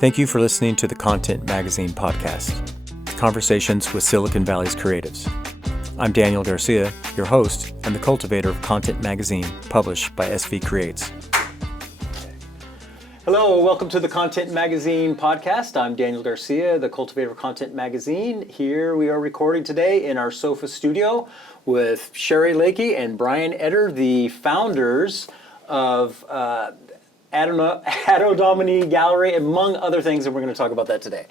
Thank you for listening to the Content Magazine podcast, Conversations with Silicon Valley's Creatives. I'm Daniel Garcia, your host and the cultivator of Content Magazine, published by SV Creates. Hello, welcome to the Content Magazine podcast. I'm Daniel Garcia, the cultivator of Content Magazine. Here we are recording today in our sofa studio with Cherri Lakey and Brian Eder, the founders of Anno Domini Gallery, among other things, and we're going to talk about that today.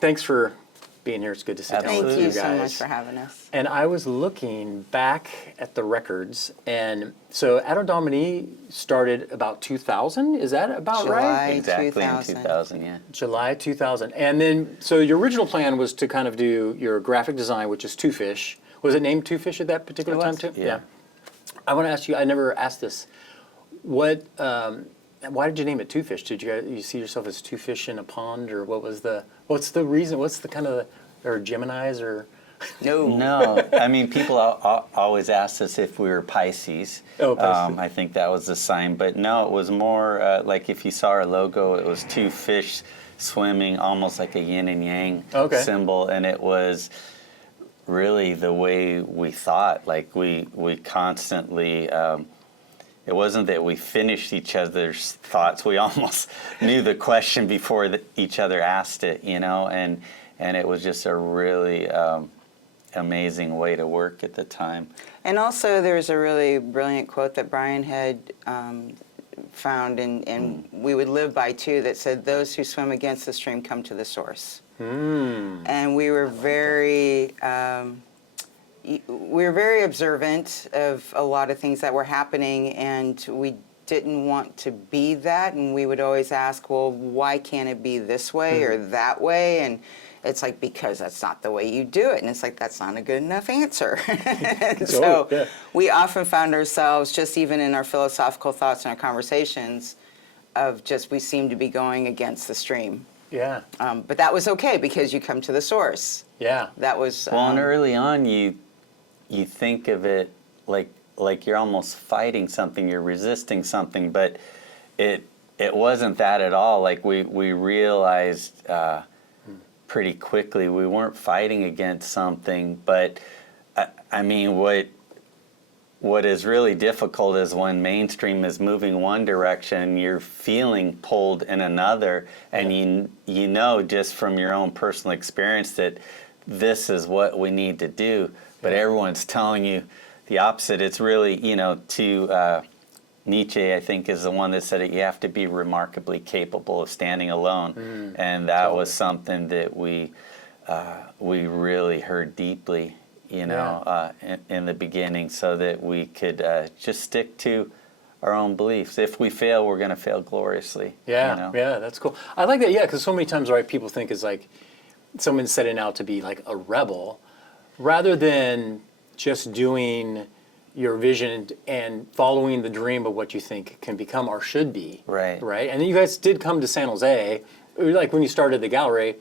Thanks for being here. It's good to sit down with you guys. Thank you so much for having us. And I was looking back at the records, and so Anno Domini started about 2000. Is that about right? Exactly 2000. In 2000, yeah. July 2000. And then, so your original plan was to kind of do your graphic design, which is Two Fish. Was it named Two Fish at that particular time too? Yeah. I want to ask you, I never asked this. Why did you name it Two Fish? Did you see yourself as two fish in a pond, or what's the reason? What's the kind of, or Geminis, or? No. I mean, people always asked us if we were Pisces. Oh, Pisces. I think that was the sign, but no, it was more like if you saw our logo, it was two fish swimming, almost like a yin and yang symbol, and it was really the way we thought. Like we constantly. It wasn't that we finished each other's thoughts. We almost knew the question before each other asked it, you know, and it was just a really amazing way to work at the time. And also there's a really brilliant quote that Brian had found, and we would live by too, that said, "Those who swim against the stream come to the source." And we were very observant of a lot of things that were happening, and we didn't want to be that, and we would always ask, well, why can't it be this way or that way? And it's like, because that's not the way you do it. And it's like, that's not a good enough answer. So we often found ourselves, just even in our philosophical thoughts and our conversations, of just, we seem to be going against the stream. Yeah. But that was okay, because you come to the source. Yeah. That was... Well, and early on, you think of it like you're almost fighting something, you're resisting something, but it wasn't that at all. Like we realized pretty quickly we weren't fighting against something, but I mean what is really difficult is when mainstream is moving one direction, you're feeling pulled in another, and you know just from your own personal experience that this is what we need to do. But everyone's telling you the opposite. It's really, Nietzsche, I think, is the one that said it, you have to be remarkably capable of standing alone. And that was something that we really heard deeply, in the beginning, so that we could just stick to our own beliefs. If we fail, we're going to fail gloriously. Yeah, yeah, that's cool. I like that, because so many times, right, people think it's like someone setting out to be like a rebel, rather than just doing your vision and following the dream of what you think can become or should be. Right. Right? And then you guys did come to San Jose, like when you started the gallery,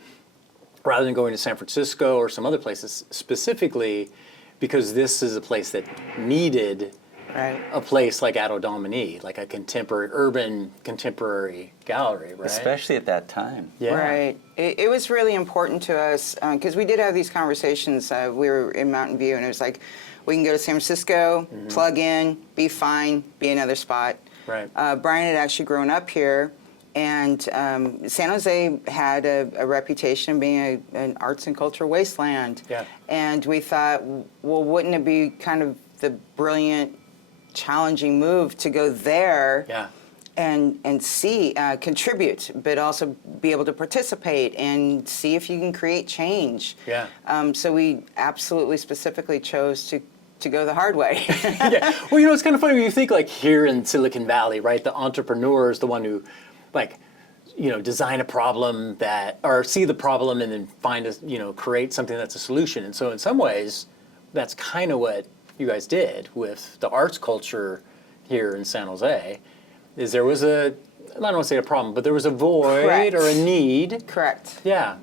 rather than going to San Francisco or some other places, specifically because this is a place that needed a place like Anno Domini, like a urban contemporary gallery, right? Especially at that time. Yeah. Right. It was really important to us, because we did have these conversations. We were in Mountain View, and it was like, we can go to San Francisco, plug in, be fine, be another spot. Right. Brian had actually grown up here, and San Jose had a reputation of being an arts and culture wasteland. Yeah. And we thought, well, wouldn't it be kind of the brilliant, challenging move to go there and see, contribute, but also be able to participate and see if you can create change. Yeah. So we absolutely specifically chose to go the hard way. Yeah. Well, it's kind of funny when you think like here in Silicon Valley, right? The entrepreneur is the one who, like, design a problem or see the problem and then create something that's a solution. And so in some ways, that's kind of what you guys did with the arts culture here in San Jose, is there was I don't want to say a problem, but there was a void or a need. Correct. Yeah.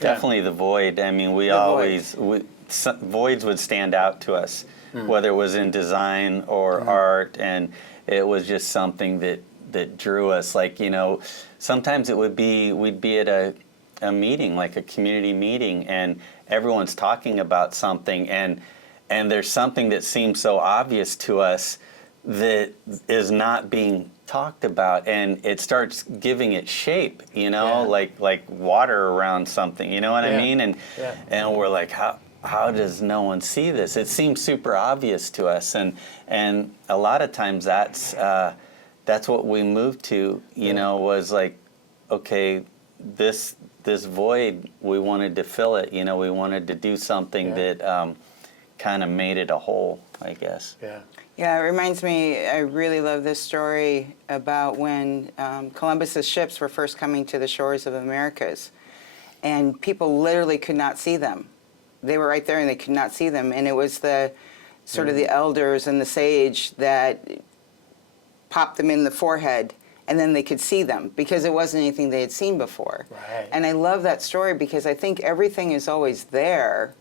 Definitely the void. I mean, voids would stand out to us, whether it was in design or art, and it was just something that drew us. Like, you know, sometimes we'd be at a meeting, like a community meeting, and everyone's talking about something, and there's something that seems so obvious to us that is not being talked about, and it starts giving it shape, you know, like water around something, you know what I mean? And we're like, how does no one see this? It seems super obvious to us, and a lot of times that's what we moved to, you know, was like, okay, this void, we wanted to fill it, you know, we wanted to do something that kind of made it a whole, I guess. Yeah, it reminds me, I really love this story about when Columbus's ships were first coming to the shores of the Americas, and people literally could not see them. They were right there and they could not see them, and it was the sort of the elders and the sage that popped them in the forehead, and then they could see them because it wasn't anything they had seen before. Right. And I love that story because I think everything is always there.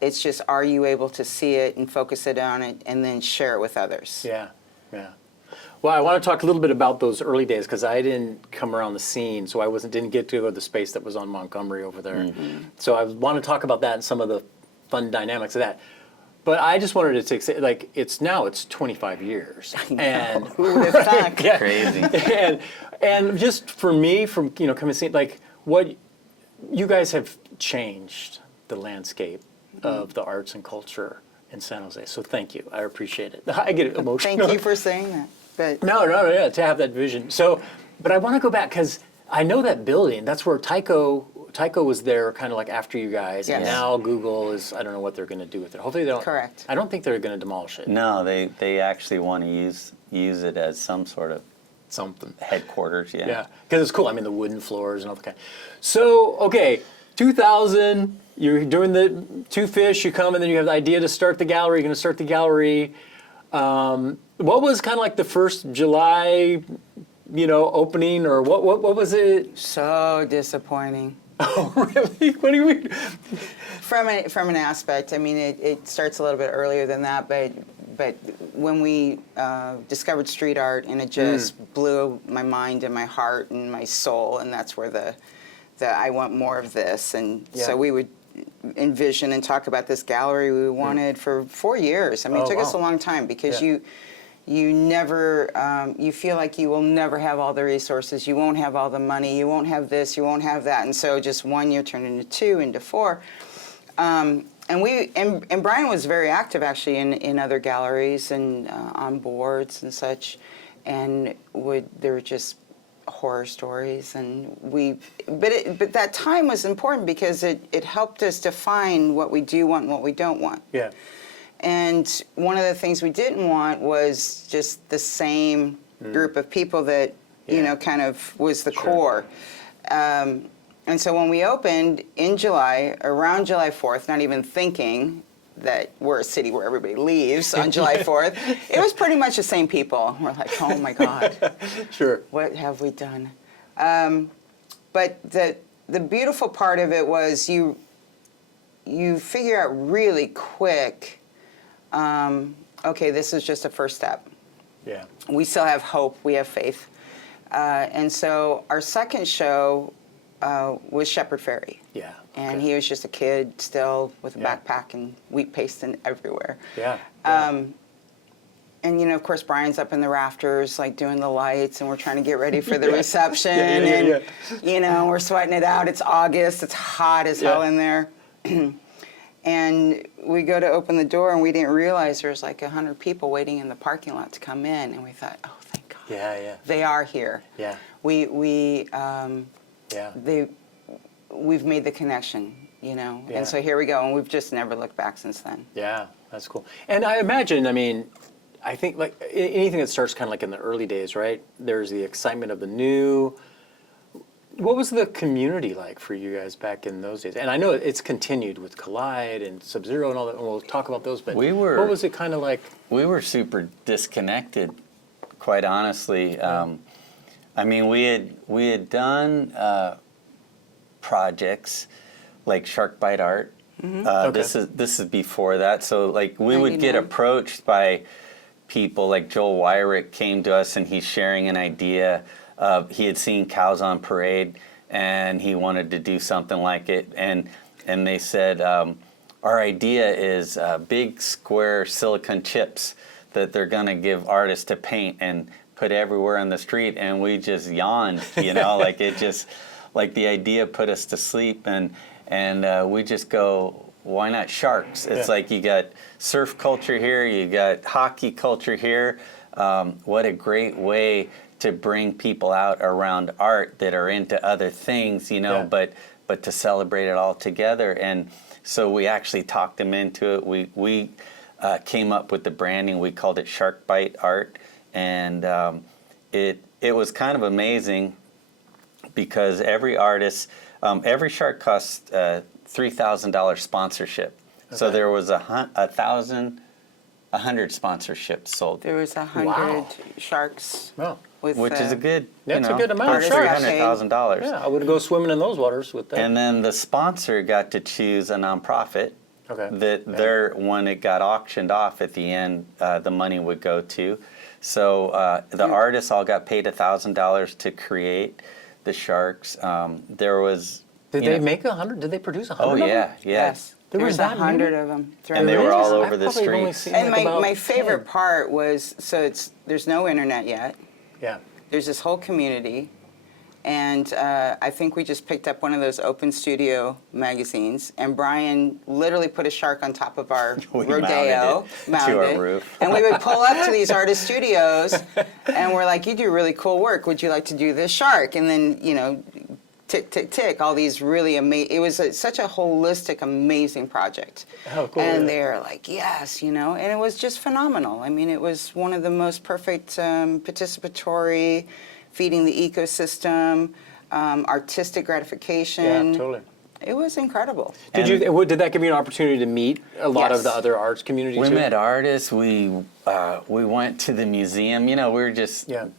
It's just, are you able to see it and focus it on it and then share it with others? Yeah. Well, I want to talk a little bit about those early days because I didn't come around the scene, so I didn't get to go to the space that was on Montgomery over there. Mm-hmm. So I want to talk about that and some of the fun dynamics of that. But I just wanted to say, like, it's 25 years. I know. And who would have thought? Crazy. and just for me, from coming to see, like, what you guys have changed the landscape of the arts and culture in San Jose. So thank you. I appreciate it. I get emotional. Thank you for saying that. But No, to have that vision. So, but I want to go back because I know that building. That's where Tycho was there, kind of like after you guys. And Yes. now Google is. I don't know what they're going to do with it. Hopefully they don't. Correct. I don't think they're going to demolish it. No, they actually want to use it as some sort of Something. headquarters. Yeah, because it's cool. I mean, the wooden floors and all that kind. So, okay, 2000. You're doing the Two Fish. You come and then you have the idea to start the gallery. You're going to start the gallery. What was kind of like the first July, opening, or what was it? so disappointing. Oh, really? What do you mean? From an aspect, I mean, it starts a little bit earlier than that, but when we discovered street art, and it just blew my mind and my heart and my soul, and that's where the I want more of this, and so we would envision and talk about this gallery we wanted for 4 years. I mean, it took us a long time because you never, you feel like you will never have all the resources, you won't have all the money, you won't have this, you won't have that, and so just 1 year turned into 2, into 4. And Brian was very active actually in other galleries and on boards and such, and there were just horror stories, and but that time was important because it helped us define what we do want and what we don't want. Yeah. And one of the things we didn't want was just the same group of people that kind of was the core. And so when we opened in July, around July 4th, not even thinking that we're a city where everybody leaves on July 4th, it was pretty much the same people. We're like, oh my God. Sure. What have we done? But the beautiful part of it was you figure out really quick, okay, this is just a first step. Yeah. We still have hope, we have faith. And so our second show was Shepherd Ferry. Yeah. And he was just a kid still with a backpack and wheat paste everywhere. Yeah. And, of course, Brian's up in the rafters, like, doing the lights, and we're trying to get ready for the reception. And, we're sweating it out. It's August. It's hot as hell in there. And we go to open the door, and we didn't realize there was, like, 100 people waiting in the parking lot to come in. And we thought, oh, thank God. Yeah. They are here. Yeah. We've made the connection, And so here we go, and we've just never looked back since then. Yeah, that's cool. And I imagine, I think like anything that starts kind of like in the early days, right? There's the excitement of the new. What was the community like for you guys back in those days? And I know it's continued with Kaleid and SubZERO and all that, and we'll talk about those, but what was it kind of like? We were super disconnected, quite honestly. We had done projects like Shark Bite Art. Okay. This is before that. So like we would get 99. approached by people like Joel Wyrick came to us and he's sharing an idea. He had seen cows on parade and he wanted to do something like it. And they said, our idea is big square silicone chips that they're going to give artists to paint and put everywhere on the street. And we just yawned, you know, like it just, like the idea put us to sleep. And we just go, why not sharks? It's like you got surf culture here, you got hockey culture here. What a great way to bring people out around art that are into other things, you know, but to celebrate it all together. And so we actually talked them into it. We came up with the branding. We called it Shark Bite Art, and it was kind of amazing because every artist, every shark costs $3,000 sponsorship. Okay. So there was 100 sponsorships sold. There was 100 sharks. Wow. Which is a good, that's a good amount of sharks. $300,000. Yeah, I would go swimming in those waters with that. And then the sponsor got to choose a nonprofit that when it got auctioned off at the end, the money would go to. So the artists all got paid $1,000 to create the sharks. There was. Did they make 100? Did they produce 100? Oh yeah, of them? Yes. There was 100 of them. And they were all over the streets. And my favorite part was, so there's no internet yet. Yeah. There's this whole community, and I think we just picked up one of those open studio magazines, and Brian literally put a shark on top of our rodeo, mounted it to our roof. And we would pull up to these artist studios, and we're like, you do really cool work. Would you like to do this shark? And then, you know, tick, tick, tick, all these really amazing, it was such a holistic, amazing project. Oh, cool. And they're like, yes, you know, and it was just phenomenal. I mean, it was one of the most perfect participatory, feeding the ecosystem, artistic gratification. Yeah, totally. It was incredible. Did that give you an opportunity to meet a lot of the other arts community We too? met artists. We went to the museum. You know, we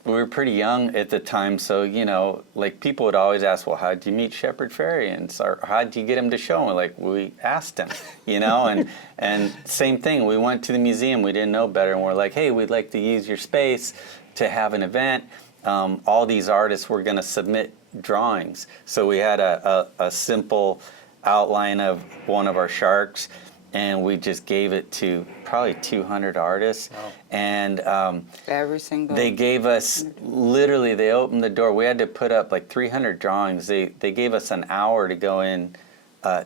were pretty young at the time, so you know, like people would always ask, "Well, how did you meet Shepard Fairey?" And so, how did you get him to show? And like we asked him, you know, and same thing. We went to the museum. We didn't know better, and we're like, "Hey, we'd like to use your space to have an event." All these artists were going to submit drawings. So we had a simple outline of one of our sharks, and we just gave it to probably 200 artists. Wow. And every single. They gave us, literally, they opened the door. We had to put up like 300 drawings. They gave us an hour to go in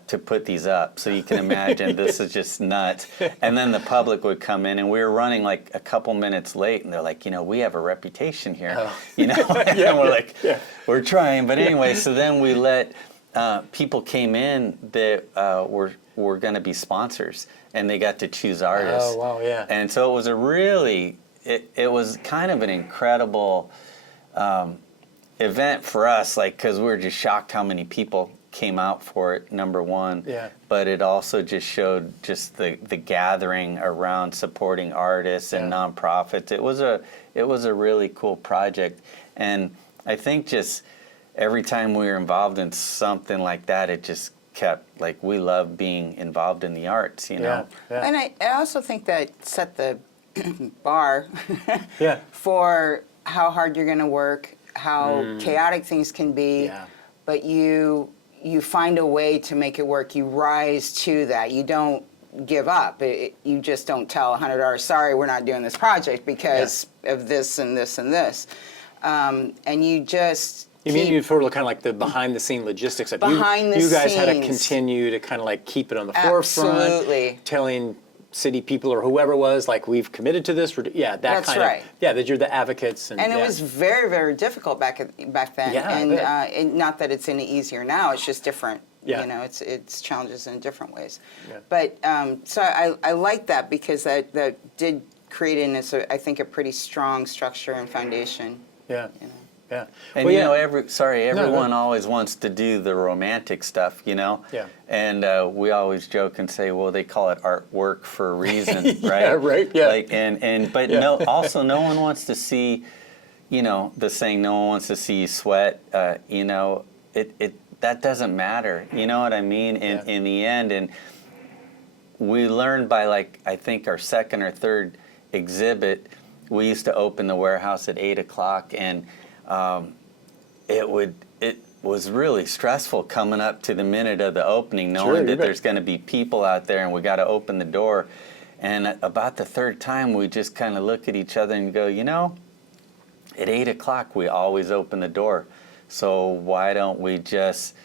to put these up. So you can imagine this is just nuts. And then the public would come in, and we were running like a couple minutes late, and they're like, you know, we have a reputation here, you know, and we're like, we're trying. But anyway, so then we let people came in that were going to be sponsors, and they got to choose artists. Oh, wow, yeah. And so it was it was kind of an incredible event for us, like, because we were just shocked how many people came out for it, number one. Yeah. But it also just showed just the gathering around supporting artists and nonprofits. It was a really cool project. And I think just every time we were involved in something like that, it just kept, like, we love being involved in the arts, you know? Yeah. And I also think that set the bar yeah. for how hard you're going to work, how chaotic things can be, but you find a way to make it work. You rise to that. You don't give up. You just don't tell 100 artists, sorry, we're not doing this project because of this and this and this. And you just You mean sort of kind of like the behind-the-scene logistics? Like you guys had to continue to kind of like keep it on the forefront, telling city people or whoever it was, like, we've committed to this. That's right. That you're the advocates. And it was very, very difficult back then. Yeah, and not that it's any easier now. It's just different. Yeah. You know, it's challenges in different ways. Yeah. But so I like that because that did create I think a pretty strong structure and foundation. Yeah. You know? Yeah. And you know, everyone always wants to do the romantic stuff, you know? Yeah. And we always joke and say, well, they call it artwork for a reason, right? Yeah, right. Yeah. Like, but no one wants to see, you know, the saying, no one wants to see you sweat. You know, that doesn't matter. You know what I mean? In the end, and we learned by, like, I think our second or third exhibit, we used to open the warehouse at 8 o'clock, and it was really stressful coming up to the minute of the opening, knowing that there's going to be people out there and we got to open the door. And about the third time, we just kind of look at each other and go, you know, at 8 o'clock, we always open the door. So why don't we just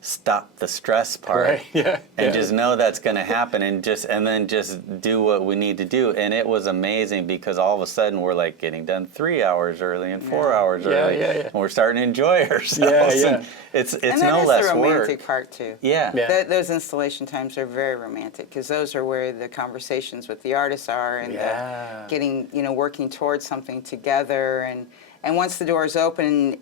stop the stress part and just know that's going to happen, and then just do what we need to do. And it was amazing, because all of a sudden we're like getting done 3 hours early and 4 hours early, and we're starting to enjoy ourselves. And it's and no less the romantic work. part too. Those installation times are very romantic, because those are where the conversations with the artists are, and the getting, working towards something together. And once the doors open,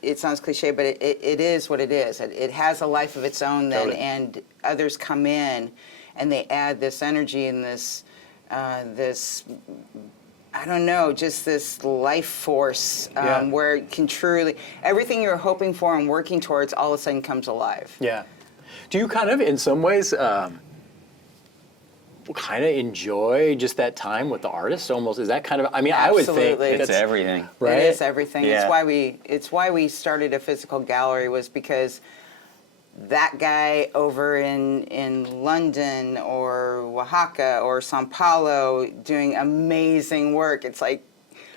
it sounds cliche, but it is what it is. It has a life of its own then, and others come in, and they add this energy and this, I don't know, just this life force where it can truly, everything you're hoping for and working towards all of a sudden comes alive. Yeah. Do you kind of, in some ways, kind of enjoy just that time with the artist? Almost, is that kind of? I mean, Absolutely. I would think it's everything. Right? It is everything. Yeah. It's why we started a physical gallery, was because that guy over in London or Oaxaca or Sao Paulo doing amazing work. It's like,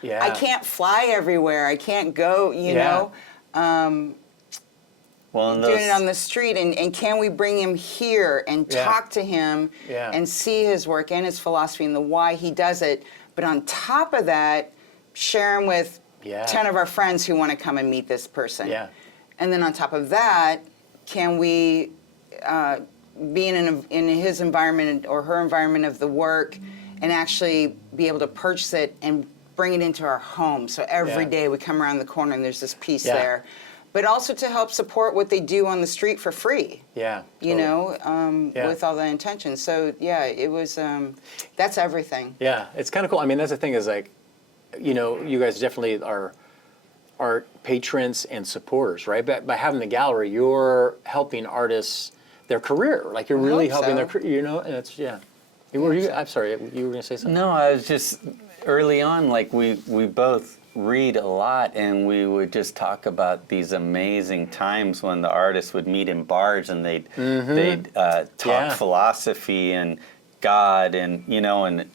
I can't fly everywhere. I can't go, you know. Doing it on the street, and can we bring him here and talk to him and see his work and his philosophy and the why he does it, but on top of that, share him with 10 of our friends who want to come and meet this person. And then on top of that, can we be in his environment or her environment of the work, and actually be able to purchase it and bring it into our home, so every day we come around the corner and there's this piece there. But also to help support what they do on the street for free. You know, with all the intention. So it was. That's everything. Yeah, it's kind of cool. I mean, that's the thing, is like, you guys definitely are patrons and supporters, right? But by having the gallery, you're helping artists their career. Like, you're really helping their career. And it's I'm sorry, you were going to say something. No, I was just early on. Like we both read a lot, and we would just talk about these amazing times when the artists would meet in bars, and they'd talk philosophy and God, and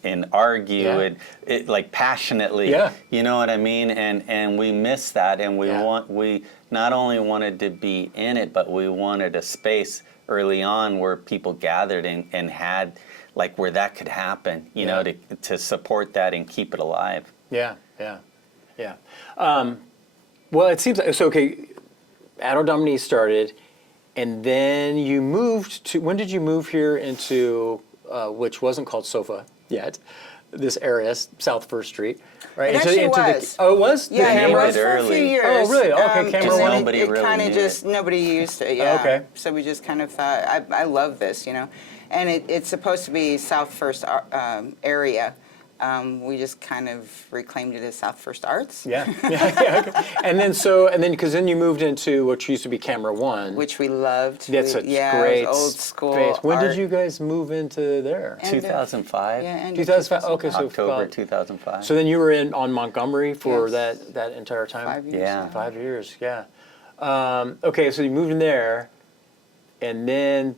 and argue it like passionately. You know what I mean? And we miss that, and we not only wanted to be in it, but we wanted a space early on where people gathered and had, like, where that could happen. To support that and keep it alive. Yeah. Well, it seems like, so, okay, Anno Domini started, and then you moved to, when did you move here into, which wasn't called Sofa yet, this area, South First Street, right? It actually was. Oh, it was? Yeah, it was for a few years. Oh, really? Okay, Camera One. Nobody It really kind of knew just, nobody used it, Okay. So we just kind of thought, I love this, And it's supposed to be South First area. We just kind of reclaimed it as South First Arts. Okay. And then, because then you moved into what used to be Camera One. Which we loved. That's a it great was old school space. When art. did you guys move into there? 2005. end of 2005. Okay, so October 2005. So then you were on Montgomery for that entire time? 5 years. Yeah. 5 years, yeah. Okay, so you moved in there, and then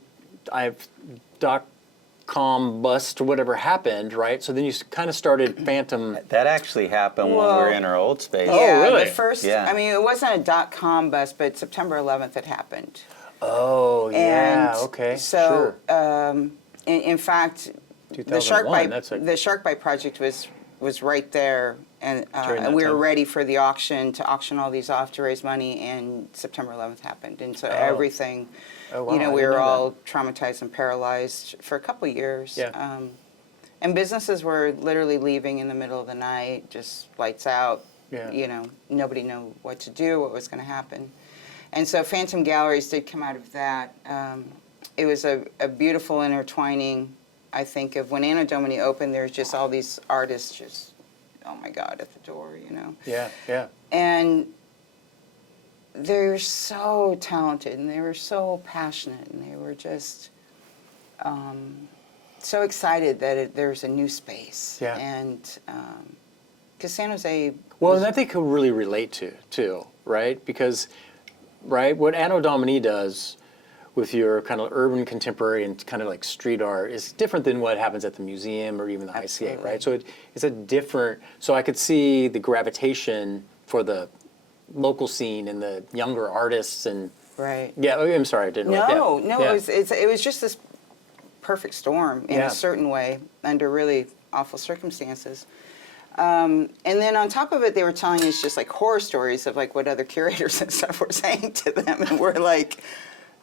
.com bust or whatever happened, right? So then you kind of started Phantom. That actually happened when we were in our old space. Oh, really? The first, I mean, it wasn't a .com bust, but September 11th it happened. Oh, yeah, okay, So, sure. In fact, the 2001, Shark Bite project was right there, and we were time. ready for the auction, to auction all these off to raise money, and September 11th happened, and so everything, Oh, wow, I we didn't were know all traumatized and paralyzed for a couple of years. Yeah. And businesses were literally leaving in the middle of the night, just lights out. Yeah. Nobody knew what to do, what was going to happen. And so Phantom Galleries did come out of that. It was a beautiful intertwining, I think, of when Anno Domini opened, there's just all these artists just, oh my God, at the door, Yeah. And they're so talented, and they were so passionate, and they were just so excited that there's a new space. Yeah. And because San Jose. Well, and that they could really relate to, too, right? Because, right, what Anno Domini does with your kind of urban contemporary and kind of like street art is different than what happens at the museum or even the ICA, right? So it's a different, so I could see the gravitation for the local scene and the younger artists and. Right. Yeah, I'm sorry, I didn't. No, yeah. it was just this perfect storm in Yeah. a certain way under really awful circumstances. And then on top of it, they were telling us just like horror stories of like what other curators and stuff were saying to them, and we're like,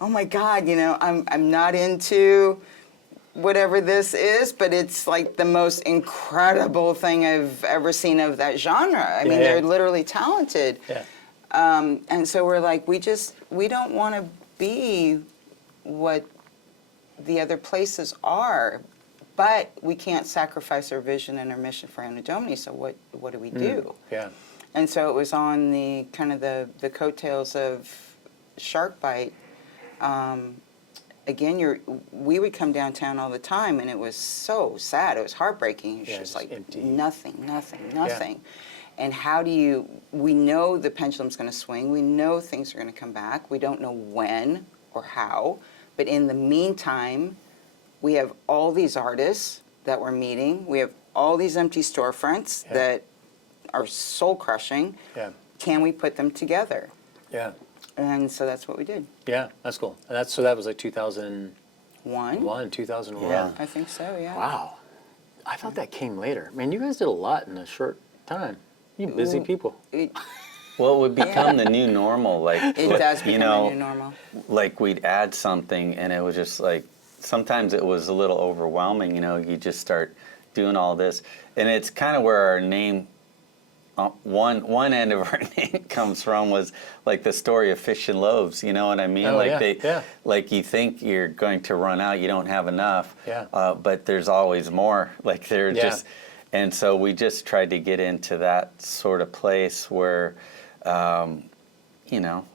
oh my God, you know, I'm not into whatever this is, but it's like the most incredible thing I've ever seen of that genre. I mean, they're literally talented. Yeah. And so we're like, we don't want to be what the other places are, but we can't sacrifice our vision and our mission for Anno Domini, so what do we do? Yeah. And so it was on the kind of the coattails of Shark Bite. Again, we would come downtown all the time, and it was so sad. It was heartbreaking. It was just like empty. nothing. And how do we know the pendulum's going to swing. We know things are going to come back. We don't know when or how. But in the meantime, we have all these artists that we're meeting. We have all these empty storefronts that are soul crushing. Yeah. Can we put them together? Yeah. And so that's what we did. Yeah, that's cool. And so that was like 2001, One? 2001. Yeah. I think so, yeah. Wow. I thought that came later. Man, you guys did a lot in a short time. You busy people. Well, it would become the new normal. Like It does become you know, the new normal. like we'd add something, and it was just like sometimes it was a little overwhelming. You know, you just start doing all this, and it's kind of where our name. One end of our name comes from was like the story of fish and loaves. You know what I mean? Oh, like yeah. like you think you're going to run out, you don't have enough. Yeah. But there's always more. Like they're Yeah. just, and so we just tried to get into that sort of place where, you know,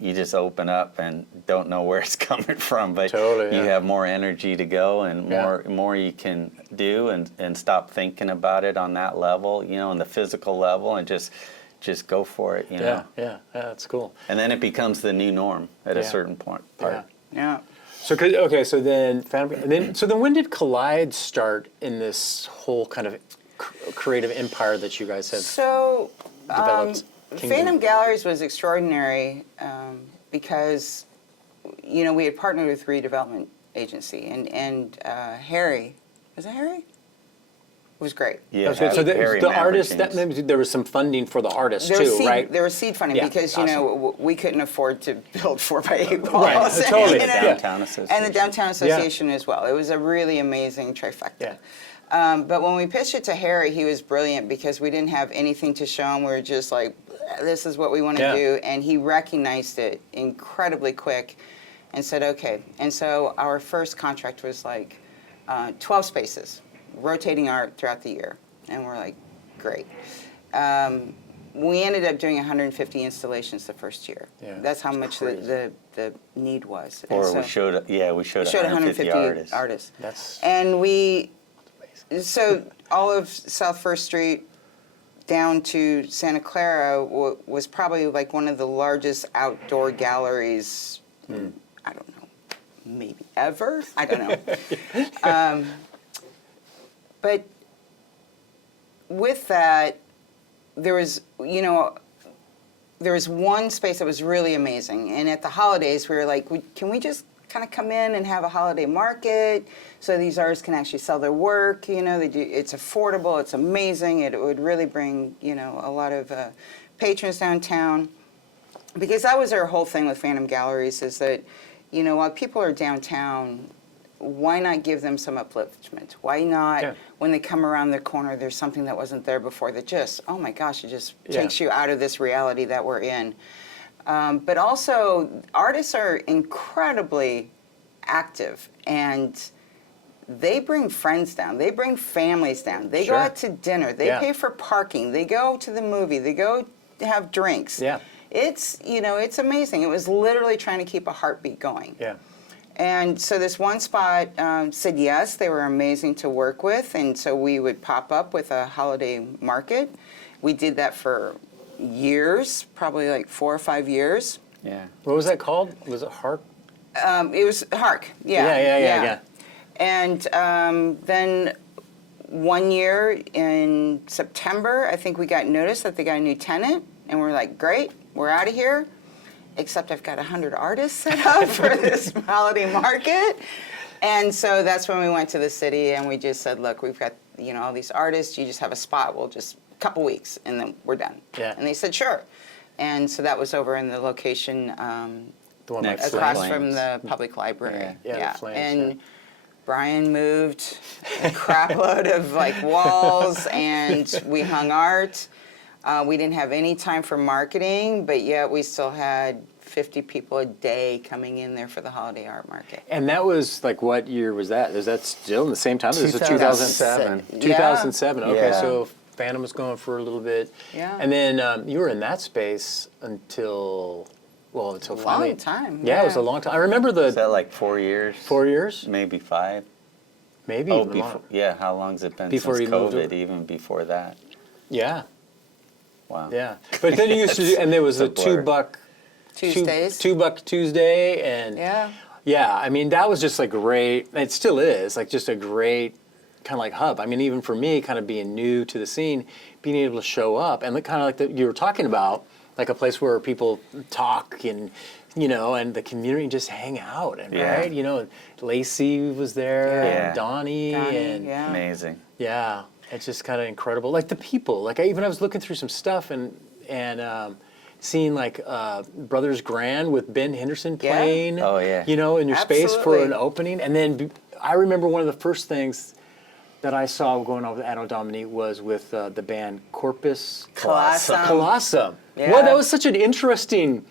you just open up and don't know where it's coming from, but Totally, you yeah. have more energy to go and more you can do and stop thinking about it on that level, you know, on the physical level, and just go for it, you know. Yeah, that's cool. And then it becomes the new norm at a Yeah. certain part. Yeah. So so then when did Kaleid start in this whole kind of creative empire that you guys have So, developed? Phantom Galleries was extraordinary because, you know, we had partnered with Redevelopment Agency, and Harry, was it Harry? It was great. Yeah. That's good. So Harry the artists, Mavericks. that maybe there was some funding for the artists There was too, right? There was seed funding Yeah, because, you know, we couldn't afford to build 4x8 walls. Right, totally. You know, Yeah. Downtown Association. And the Downtown Association as well. It was a really amazing trifecta. Yeah. But when we pitched it to Harry, he was brilliant because we didn't have anything to show him. We were just like, this is what we want to Yeah. do. And he recognized it incredibly quick and said, okay. And so our first contract was like 12 spaces, rotating art throughout the year. And we're like, great. We ended up doing 150 installations the first year. Yeah, That's how that's much crazy. the need was. And Or so we showed 150 artists. That's And so all of South First Street down to Santa Clara was probably like one of the largest outdoor galleries, I don't know, maybe ever? I don't know. But with that, there was one space that was really amazing. And at the holidays, we were like, can we just kind of come in and have a holiday market so these artists can actually sell their work? You know, it's affordable, it's amazing. It would really bring, you know, a lot of patrons downtown. Because that was our whole thing with Phantom Galleries is that, you know, while people are downtown, why not give them some upliftment? Why not, when they come around the corner, there's something that wasn't there before that just, oh my gosh, it just takes you out of this reality that we're in. But also, artists are incredibly active, and they bring friends down. They bring families down. They go out to dinner. They pay for parking. They go to the movie. They go to have drinks. Yeah. It's, you know, it's amazing. It was literally trying to keep a heartbeat going. Yeah. And so this one spot said yes, they were amazing to work with, and so we would pop up with a holiday market. We did that for years, probably like 4 or 5 years. Yeah. What was that called? Was it Hark? It was Hark, Yeah. And then one year in September, I think we got notice that they got a new tenant, and we're like, great, we're out of here. Except I've got 100 artists set up for this holiday market. And so that's when we went to the city and we just said, look, we've got, you know, all these artists, you just have a spot, we'll just, couple weeks, and then we're done. Yeah. And they said, sure. And so that was over in the location The one Next like across Flames. from the public library. Yeah, the Flames, And yeah. Brian moved a crap load of like walls, and we hung art. We didn't have any time for marketing, but yet we still had 50 people a day coming in there for the holiday art market. And that was like, what year was that? Is that still in the same time? This is 2007. 2007. Okay, Yeah. so Phantom was going for a little bit. Yeah. And then you were in that space until finally. Long time. Yeah, it was a long time. I remember Is that like 4 years? 4 years, Maybe 5? maybe. Oh, even before, longer. yeah. How long's it been Before since you moved COVID? over? Even before that. Yeah, Wow. yeah. But then you used to do, and there was a It's a blur. $2 Tuesdays. $2 Tuesday, and Yeah. yeah, I mean, that was just like great. It still is like just a great kind of like hub. I mean, even for me, kind of being new to the scene, being able to show up and kind of like you were talking about, like a place where people talk and, you know, and the community just hang out and Yeah. right, you know, Lacey was there Yeah. and Donnie and yeah. Amazing. yeah, it's just kind of incredible. Like the people, like I was looking through some stuff and seeing like Brothers Grand with Ben Henderson Yeah. playing, Oh, yeah. you know, in your space for Absolutely. an opening. And then I remember one of the first things that I saw going on with Anno Domini was with the band Corpus Colossum. Colossum. Yeah. Well, that was such an interesting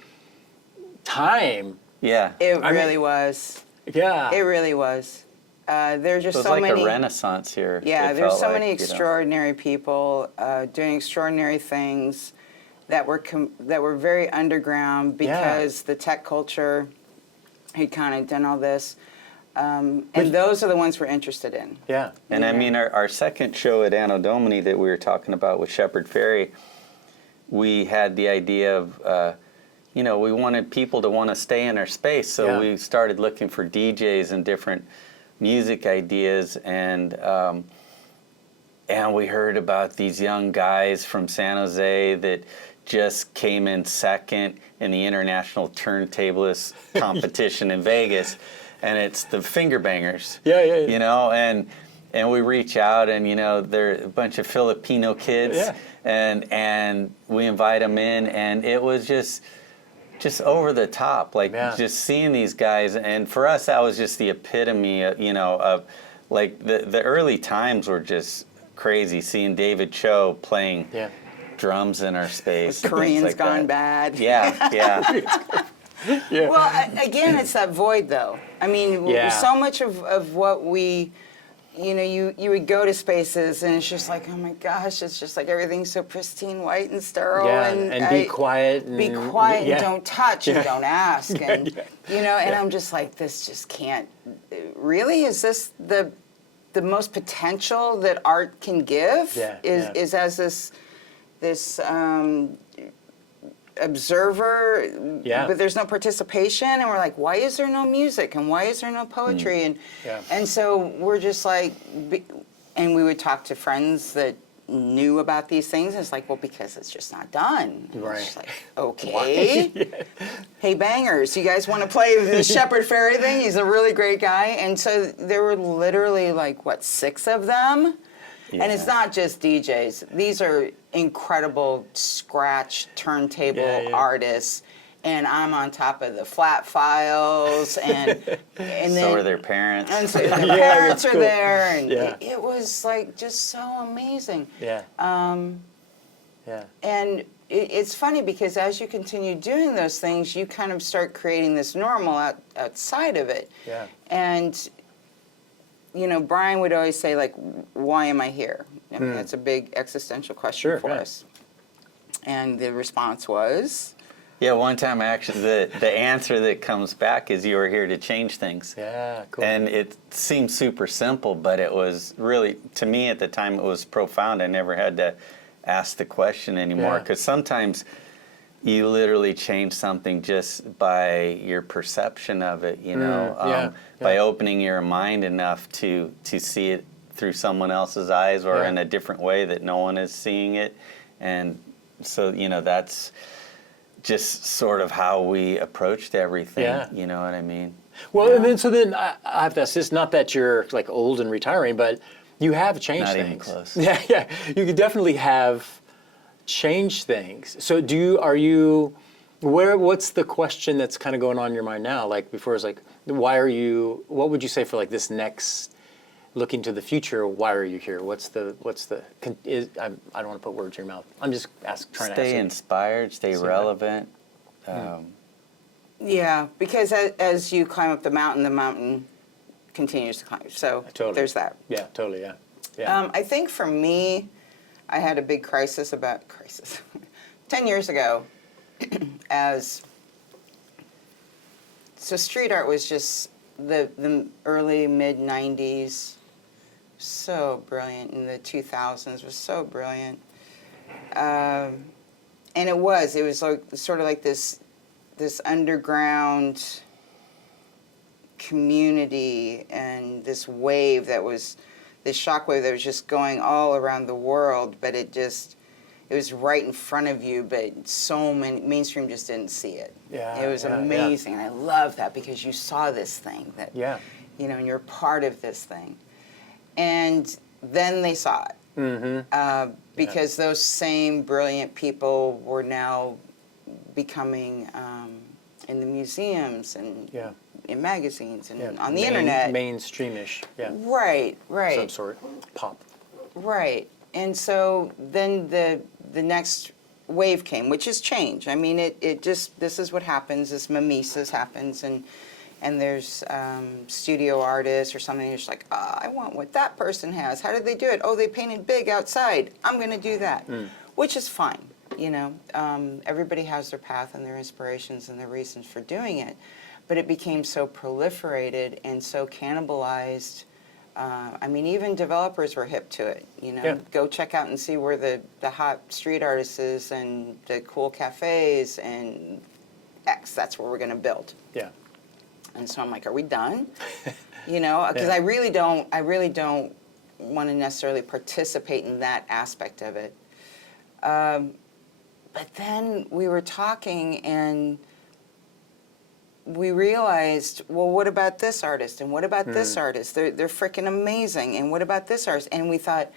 time. Yeah. It I mean- really was. Yeah. It really was. There's It just was so like many. a renaissance here. Yeah, it there's felt so like, many you know. extraordinary people doing extraordinary things that were very underground because the tech culture had kind of done all this, and those are the ones we're interested in. Yeah. And I mean, our second show at Anno Domini that we were talking about with Shepherd Ferry, we had the idea of, you know, we wanted people to want to stay in our space. So Yeah. we started looking for DJs and different music ideas. And we heard about these young guys from San Jose that just came in second in the International Turntablist Competition in Vegas. And it's the Finger Bangers. Yeah. You know, and we reach out, and you know, they're a bunch of Filipino kids, Yeah. and we invite them in, and it was just over the top, like Yeah. just seeing these guys, and for us that was just the epitome, you know, of like the early times were just crazy, seeing David Cho playing Yeah. drums in our space, and things Koreans like gone that. bad. Yeah. Yeah. Well, again, it's that void, though. I mean, Yeah. so much of what we, you know, you would go to spaces and it's just like, oh my gosh, it's just like everything's so pristine, white and sterile. Yeah, and be quiet. And, Be quiet yeah. and don't touch and don't ask. And, yeah. you know, and I'm just like, this just can't, really? Is this the most potential that art can give? Yeah, Is as this observer, Yeah. but there's no participation, and we're like, why is there no music and why is there no poetry? Yeah. And so we're just like, and we would talk to friends that knew about these things, and it's like, well, because it's just not done. And Right. it's just like, okay. Yeah. Hey, bangers, you guys want to play the Shepherd Ferry thing? He's a really great guy. And so there were literally like, 6 of them? And it's Yeah. not just DJs. These are incredible scratch turntable Yeah. artists. And I'm on top of the flat files, and then So are their parents. and so the Yeah, parents that's are cool. there, and Yeah. it was like just so amazing. Yeah. Yeah. And it's funny because as you continue doing those things, you kind of start creating this normal outside of it. Yeah. And, you know, Brian would always say, like, why am I here? I mean, that's a big existential question Sure, for yeah. us. And the response was, Yeah, one time actually, the answer that comes back is you were here to change things. Yeah, cool. And it seemed super simple, but it was really, to me at the time, it was profound. I never had to ask the question anymore, Yeah. because sometimes you literally change something just by your perception of it, you know, by opening your mind enough to see it through someone else's eyes or in a different way that no one is seeing it. And so, you know, that's just sort of how we approached everything, you know what I mean? Well, and then I have to ask this, not that you're like old and retiring, but you have changed Not things. even close. Yeah, you could definitely have changed things. So what's the question that's kind of going on in your mind now? Like before it's like, what would you say for like this next, looking to the future, why are you here? I don't want to put words in your mouth. I'm just trying to Stay inspired, stay relevant. Yeah, because as you climb up the mountain continues to climb. So there's that. Yeah, totally, yeah. I think for me, I had a big crisis. 10 years ago, so street art was just the early, mid-90s, so brilliant. In the 2000s was so brilliant. And it was like sort of like this underground community and this wave this shockwave that was just going all around the world, but it was right in front of you, but so many, mainstream just didn't see it. Yeah, it was amazing, and I love that because you saw this thing that, you know, and you're part of this thing. And then they saw it. Because those same brilliant people were now becoming in the museums and in magazines and on the internet. Mainstreamish, Right. Some sort, pop. Right. And so then the next wave came, which is change. I mean, this is what happens, this mimesis happens, and there's studio artists or something who's like, I want what that person has. How did they do it? Oh, they painted big outside. I'm going to do that, which is fine. You know, everybody has their path and their inspirations and their reasons for doing it. But it became so proliferated and so cannibalized. I mean, even developers were hip to it. You know, go check out and see where the hot street artists is and the cool cafes and X. That's where we're going to build. Yeah. And so I'm like, are we done? You know, because I really don't want to necessarily participate in that aspect of it. But then we were talking and we realized, well, what about this artist? And what about this artist? They're freaking amazing. And what about this artist? And we thought,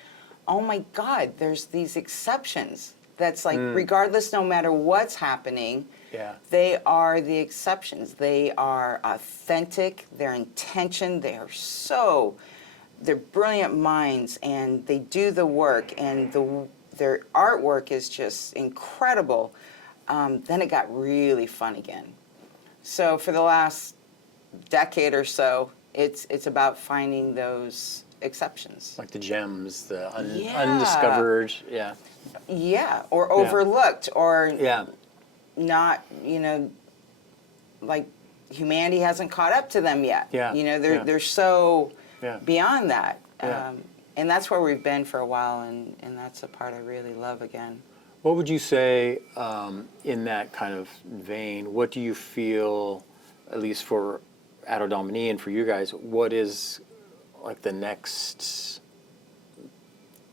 oh my God, there's these exceptions. That's like, regardless, no matter what's happening, they are the exceptions. They are authentic, their intention, they're brilliant minds, and they do the work, and their artwork is just incredible. Then it got really fun again. So for the last decade or so, it's about finding those exceptions. Like the gems, the undiscovered, Yeah, or overlooked, or not, you know, like humanity hasn't caught up to them yet. You know, they're so beyond that. And that's where we've been for a while, and that's the part I really love again. What would you say, in that kind of vein, what do you feel, at least for Anno Domini and for you guys, what is like the next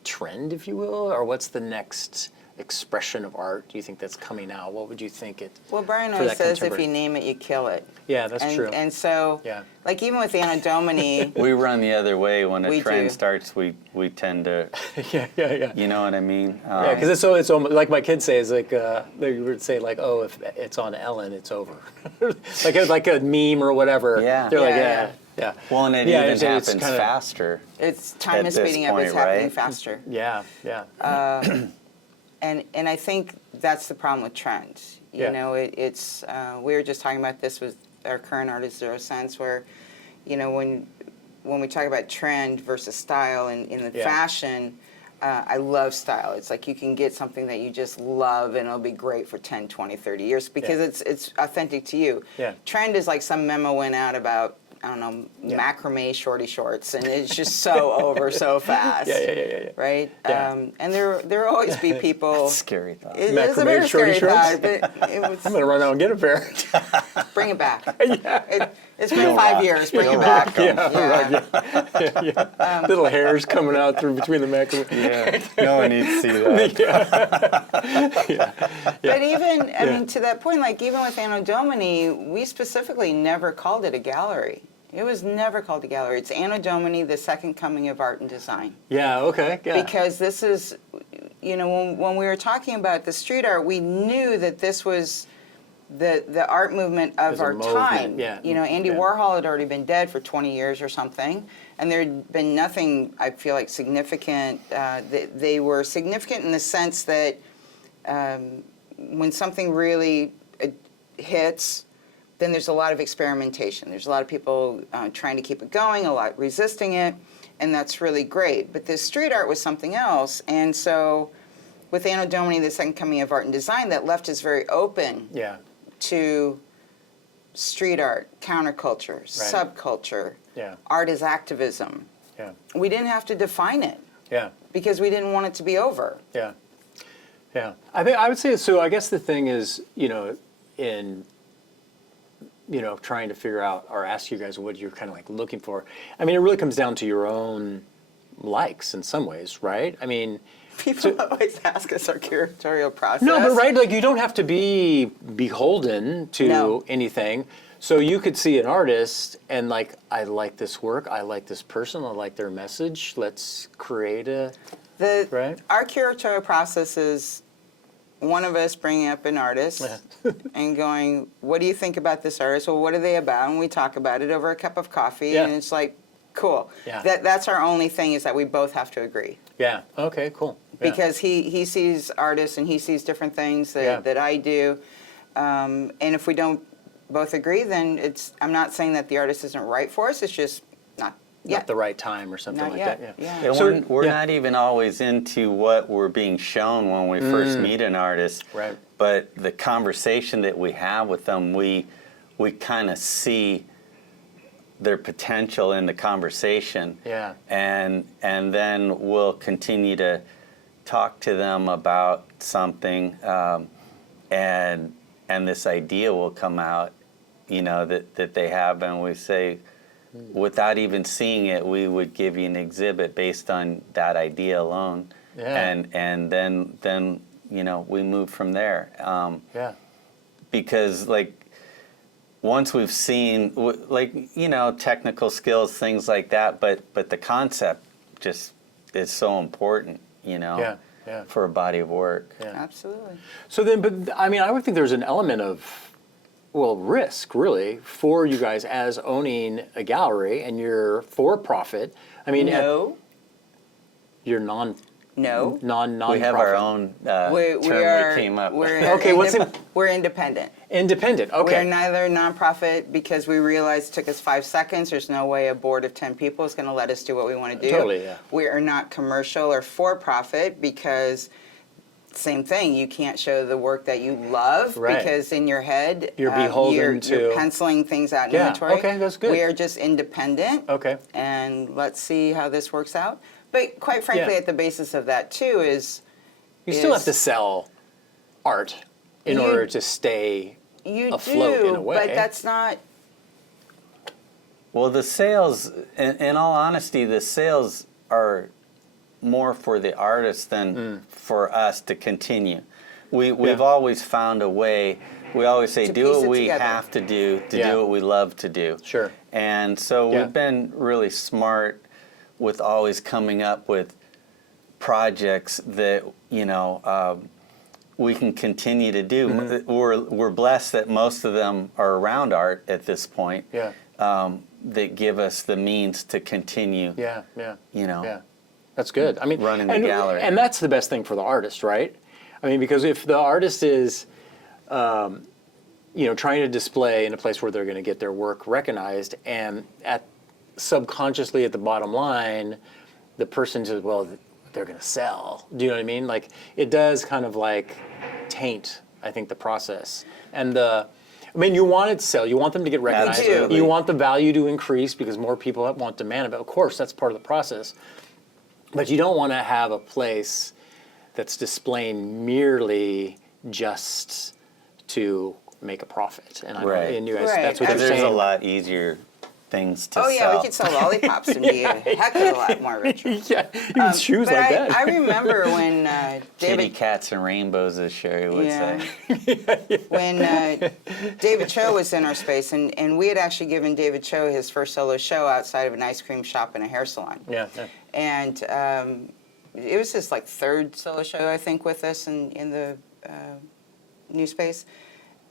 trend, if you will, or what's the next expression of art do you think that's coming out? What would you think it? Well, Brian always says if you name it, you kill it. Yeah, that's true. And so, like even with the Anno Domini, we run the other way. When a trend starts, we tend to. You know what I mean? Yeah, because it's almost, like my kids say, is like they would say like, oh, if it's on Ellen, it's over. like a meme or whatever. Yeah. They're like, yeah. Well, and it even happens faster. It's time is speeding up. It's happening faster. Yeah. And I think that's the problem with trends. You know, it's we were just talking about this with our current artist Zero Sense, where, you know, when we talk about trend versus style in the fashion, I love style. It's like you can get something that you just love and it'll be great for 10, 20, 30 years because it's authentic to you. Yeah. Trend is like some memo went out about, I don't know, macrame shorty shorts, and it's just so over so fast. Yeah. Right? Yeah. And there will always be people. Scary thought. It is a Macrame very shorty scary shorts? thought, but it was, I'm gonna run out and get a pair. bring it back. Yeah. It's been 5 years. Bring it back. Little hairs coming out through between the macrame. Yeah, no one needs to see that. But even, I mean, to that point, like even with Anno Domini, we specifically never called it a gallery. It was never called a gallery. It's Anno Domini, the second coming of art and design. Yeah. Okay. Yeah. Because this is, you know, when we were talking about the street art, we knew that this was the art movement of As a our movement, time. yeah. You know, Andy Yeah. Warhol had already been dead for 20 years or something, and there'd been nothing, I feel like, significant. They were significant in the sense that when something really hits, then there's a lot of experimentation. There's a lot of people trying to keep it going, a lot resisting it, and that's really great. But this street art was something else, and so with Anno Domini, the second coming of art and design, that left us very open Yeah. to street art, counterculture, subculture, art as activism. Yeah. We didn't have to define it Yeah. because we didn't want it to be over. Yeah. Yeah. I would say so. I guess the thing is, you know, in trying to figure out or ask you guys what you're kind of like looking for. I mean, it really comes down to your own likes in some ways, right? I mean, People always ask us our curatorial process. no, but right, like you don't have to be beholden to anything. So you could see an artist and like, I like this work, I like this person, I like their message. Let's create right? Our curatorial process is one of us bringing up an artist and going, what do you think about this artist? Well, what are they about? And we talk about it over a cup of coffee, and it's like, cool. Yeah. That's our only thing, is that we both have to agree. Yeah. Okay. Cool. Yeah. Because he sees artists and he sees different things that I do, and if we don't both agree, then I'm not saying that the artist isn't right for us. It's just not yet. Not the right time or something Not like yet. that. Yeah. And we're not even always into what we're being shown when we first meet an artist. Right. But the conversation that we have with them, we kind of see their potential in the conversation. Yeah. And then we'll continue to talk to them about something, and this idea will come out, you know, that they have, and we say, without even seeing it, we would give you an exhibit based on that idea alone. Yeah. And then you know, we move from there. Because like, once we've seen, like, you know, technical skills, things like that, but the concept just is so important, you know, for a body of work. Yeah. Absolutely. So then, but I mean, I would think there's an element of, well, risk really for you guys as owning a gallery, and you're for profit. I mean, you're non-profit. We have our own term we came up with. Okay, we're independent. Independent, okay. We're neither nonprofit because we realized it took us 5 seconds. There's no way a board of 10 people is going to let us do what we want to do. Totally, yeah. We are not commercial or for-profit because, same thing, you can't show the work that you love because in your head, you're beholden you're penciling things out in inventory. Okay, that's good. We are just independent. Okay. And let's see how this works out. But quite frankly, at the basis of that too is you still have to sell art in order to stay afloat in a way. But that's not. Well, the sales, in all honesty, the sales are more for the artist than for us to continue. We've always found a way. We always say, do what we have to do do what we love to do. Sure. And so we've been really smart with always coming up with projects that, you know, we can continue to do. We're blessed that most of them are around art at this point. That give us the means to continue. You know. Yeah. That's good. I mean, running the gallery. And that's the best thing for the artist, right? I mean, because if the artist is, you know, trying to display in a place where they're going to get their work recognized, and subconsciously at the bottom line, the person says, well, they're going to sell. Do you know what I mean? Like, it does kind of like taint, I think, the process. And I mean, you want it to sell. You want them to get recognized. Absolutely. You want the value to increase because more people want demand of it. Of course, that's part of the process. But you don't want to have a place that's displaying merely just to make a profit. And I know, Right. and you guys, Right. that's what you're There's saying. a lot easier things to Oh sell. yeah, we could sell lollipops and be a heck of a lot more richer. Yeah, you can choose But like that. I remember when Kitty David cats and rainbows, as Cherri would Yeah. say. when David Cho was in our space, and we had actually given David Cho his first solo show outside of an ice cream shop and a hair salon. Yeah. And it was his like third solo show, I think, with us in the new space.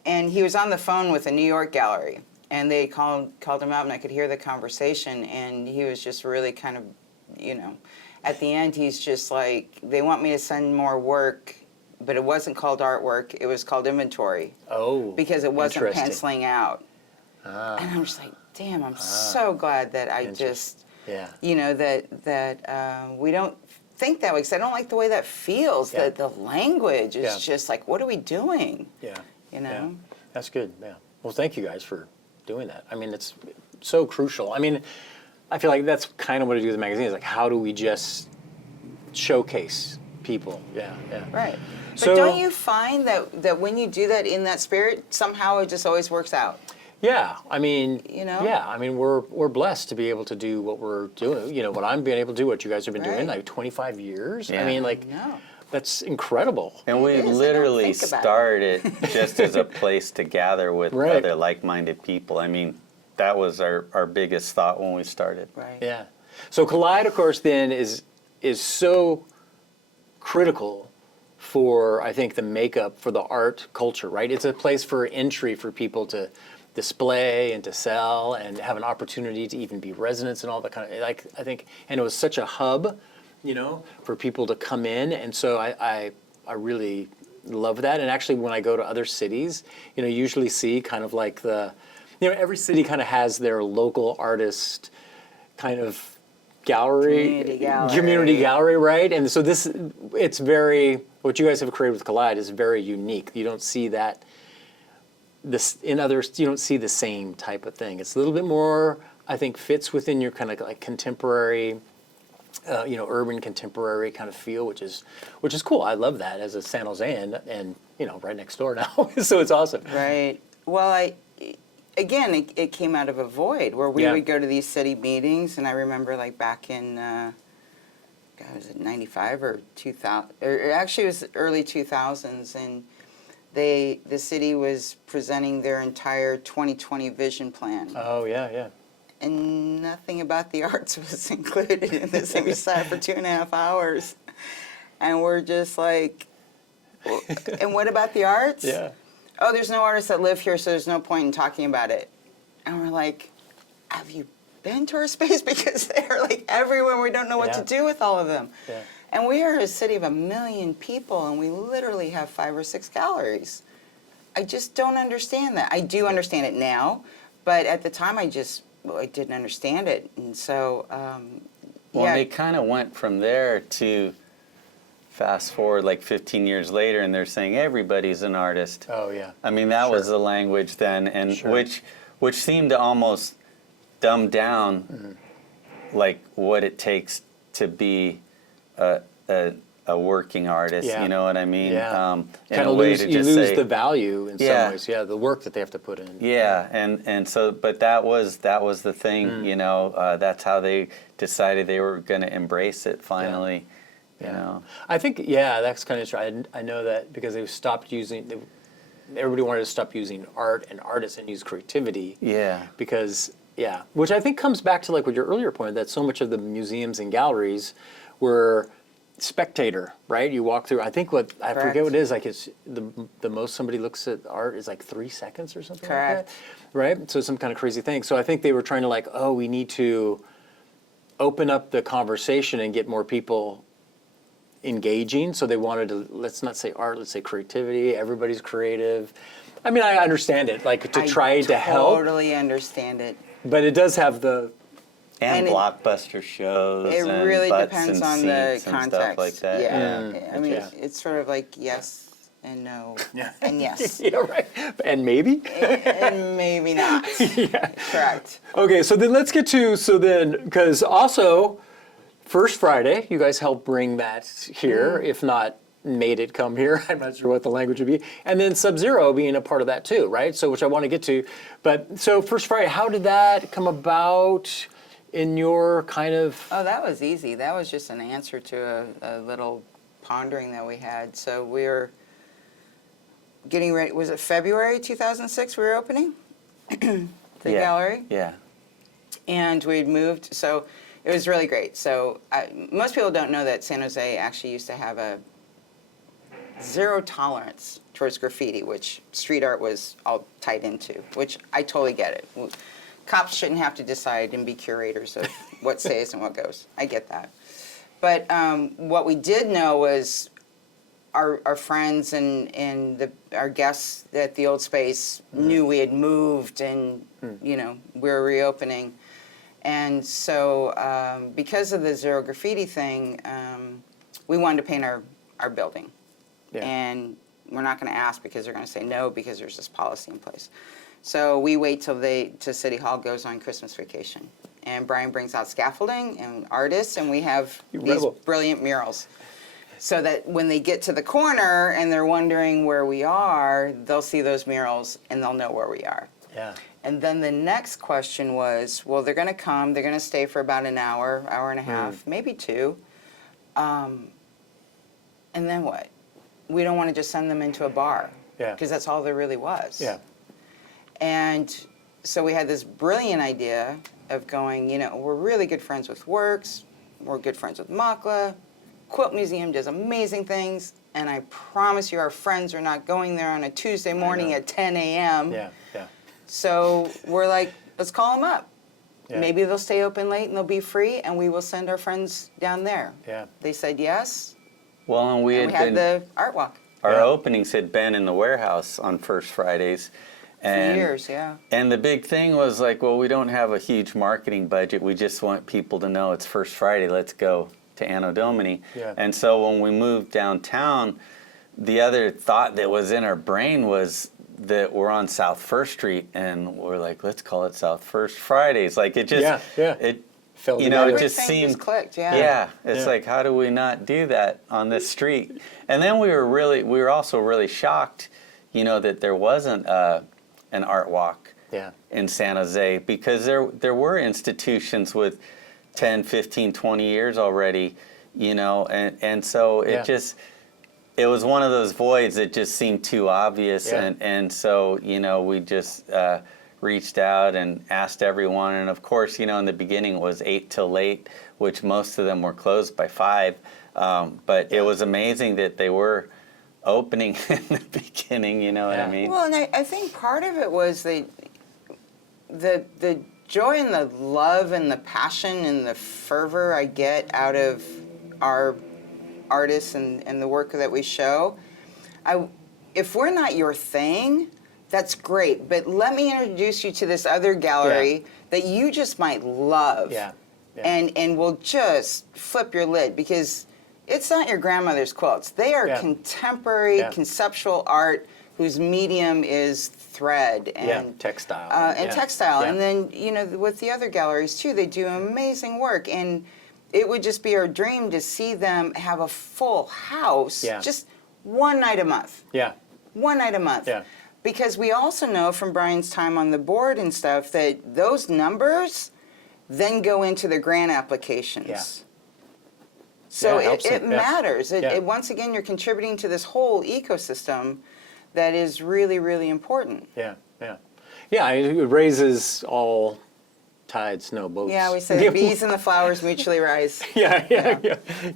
And he was on the phone with a New York gallery, and they called him out, and I could hear the conversation, and he was just really kind of, at the end, he's just like, they want me to send more work, but it wasn't called artwork, it was called inventory. Oh, Because it wasn't interesting. penciling out. Ah, And I'm just like, damn, I'm so glad that I just, yeah. that we don't think that way, because I don't like the way that feels. Yeah. The language is Yeah. just like, what are we doing? Yeah. You know? Yeah. That's good. Yeah. Well, thank you guys for doing that. I mean, it's so crucial. I mean, I feel like that's kind of what I do with the magazine is like, how do we just showcase people? Yeah. Yeah. Right. But So- don't you find that when you do that in that spirit, somehow it just always works out? Yeah, I mean, You know? yeah, I mean, we're blessed to be able to do what we're doing. What I'm being able to do, what you guys have been doing, Right. like 25 years. Yeah. I mean, like, No. that's incredible. And we It is, I don't literally think about it. started just as a place to gather with Right. other like-minded people. I mean, that was our biggest thought when we started. Right. Yeah. So Kaleid, of course, then is so critical for, I think, the makeup for the art culture, right? It's a place for entry for people to display and to sell and have an opportunity to even be residents and all that kind of, like, I think, and it was such a hub, for people to come in. And so I really love that. And actually, when I go to other cities, you usually see kind of like every city kind of has their local artist kind of gallery. Community gallery, right? And so it's very, what you guys have created with Kaleid is very unique. You don't see that, in others, you don't see the same type of thing. It's a little bit more, I think, fits within your kind of like contemporary, urban contemporary kind of feel, which is cool. I love that as a San Josean and right next door now. So it's awesome. Right. Well, it came out of a void where we Yeah. would go to these city meetings, and I remember like back in, was it 95 or 2000? Or actually, it was early 2000s, and the city was presenting their entire 2020 vision plan. Oh yeah. And nothing about the arts was included in this. And we sat for 2.5 hours. And we're just like, well, and what about the arts? Yeah. Oh, there's no artists that live here, so there's no point in talking about it. And we're like, have you been to our space? Because they're like everywhere. We don't know what Yeah. to do with all of them. Yeah. And we are a city of 1 million people, and we literally have 5 or 6 galleries. I just don't understand that. I do understand it now, but at the time I didn't understand it. And so, Well, they kind of went from there to fast forward like 15 years later, and they're saying everybody's an artist. Oh yeah. I mean, that was Sure. the language then, and Sure. which seemed to almost dumb down like what it takes to be a working artist. Yeah. You know what I mean? Yeah. In Kind a of way lose, to you just lose say, the value in Yeah. some ways. Yeah, the work that they have to put in. yeah, and so, but that was the thing. That's how they decided they were going to embrace it finally. You know. I think, that's kind of true. I know that because they stopped using, everybody wanted to stop using art and artists and use creativity. Yeah. Because, which I think comes back to like with your earlier point that so much of the museums and galleries were spectator, right? You walk through, I think I Correct. forget what it is, like it's the most somebody looks at art is like 3 seconds or something Correct. like that. Right? So some kind of crazy thing. So I think they were trying to like, we need to open up the conversation and get more people engaging. So they wanted to, let's not say art, let's say creativity. Everybody's creative. I mean, I understand it, like to try to help, I totally understand it. but it does have the And it- blockbuster shows. It and really butts depends and on the seats and context. stuff like that. Yeah. I mean, Yeah. it's sort of like yes and no and yes Yeah, right. And maybe. and maybe not. Correct. Okay, so then let's get to because also First Friday, you guys helped bring that here, if not made it come here. I'm not sure what the language would be. And then SubZERO being a part of that too, right? So which I want to get to. But so First Friday, how did that come about in your kind of? Oh, that was easy. That was just an answer to a little pondering that we had. So we were getting ready. Was it February 2006 we were opening the gallery? Yeah. And we'd moved, so it was really great. So most people don't know that San Jose actually used to have a zero tolerance towards graffiti, which street art was all tied into, which I totally get it. Cops shouldn't have to decide and be curators of what stays and what goes. I get that. But what we did know was our friends and our guests at the old space knew we had moved and, you know, we were reopening. And so because of the zero graffiti thing, we wanted to paint our building. Yeah. And we're not going to ask because they're going to say no because there's this policy in place. So we wait till City Hall goes on Christmas vacation. And Brian brings out scaffolding and artists, and we have these brilliant murals. So that when they get to the corner and they're wondering where we are, they'll see those murals and they'll know where we are. Yeah. And then the next question was, well, they're going to come, they're going to stay for about an hour, hour and a half, maybe two. And then what? We don't want to just send them into a bar. Yeah. Because that's all there really was. Yeah. And so we had this brilliant idea of going, you know, we're really good friends with Works, we're good friends with Makla, Quilt Museum does amazing things, and I promise you our friends are not going there on a Tuesday morning at 10 a.m. Yeah. Yeah. So we're like, let's call them up. Yeah. Maybe they'll stay open late and they'll be free, and we will send our friends down there. Yeah. They said yes, Well, and we and we had the art walk our Yeah. openings had been in the warehouse on First Fridays. for years, yeah. And the big thing was like, well, we don't have a huge marketing budget. We just want people to know it's First Friday. Let's go to Anno Domini. Yeah. And so when we moved downtown, the other thought that was in our brain was that we're on South First Street, and we're like, let's call it South First Fridays. Like it just, it, Felt you know, it together. just Everything seemed clicked, yeah. Yeah, it's Yeah. like, how do we not do that on this street? And then we were also really shocked, you know, that there wasn't an art walk Yeah. in San Jose, because there were institutions with 10, 15, 20 years already, you know, and so it was one of those voids that just seemed too obvious, Yeah. and so, you know, we just reached out and asked everyone, and of course, you know, in the beginning it was 8 till late, which most of them were closed by 5, but it was amazing that they were opening in the beginning, you know what I mean? Well, and I think part of it was the joy and the love and the passion and the fervor I get out of our artists and the work that we show. If we're not your thing, that's great, but let me introduce you to this other gallery that you just might love. Yeah. And will just flip your lid, because it's not your grandmother's quilts. They are contemporary, conceptual art whose medium is thread and textile. textile. Yeah. And then, you know, with the other galleries too, they do amazing work. And it would just be our dream to see them have a full house, just one night a month. Yeah. One night a month. Yeah. Because we also know from Brian's time on the board and stuff that those numbers then go into the grant applications. Yeah. So Yeah, it matters. Once again, you're contributing to this whole ecosystem that is really, really important. Yeah. Yeah, it raises all tides, no boats. Yeah, we say the bees and the flowers mutually rise. Yeah,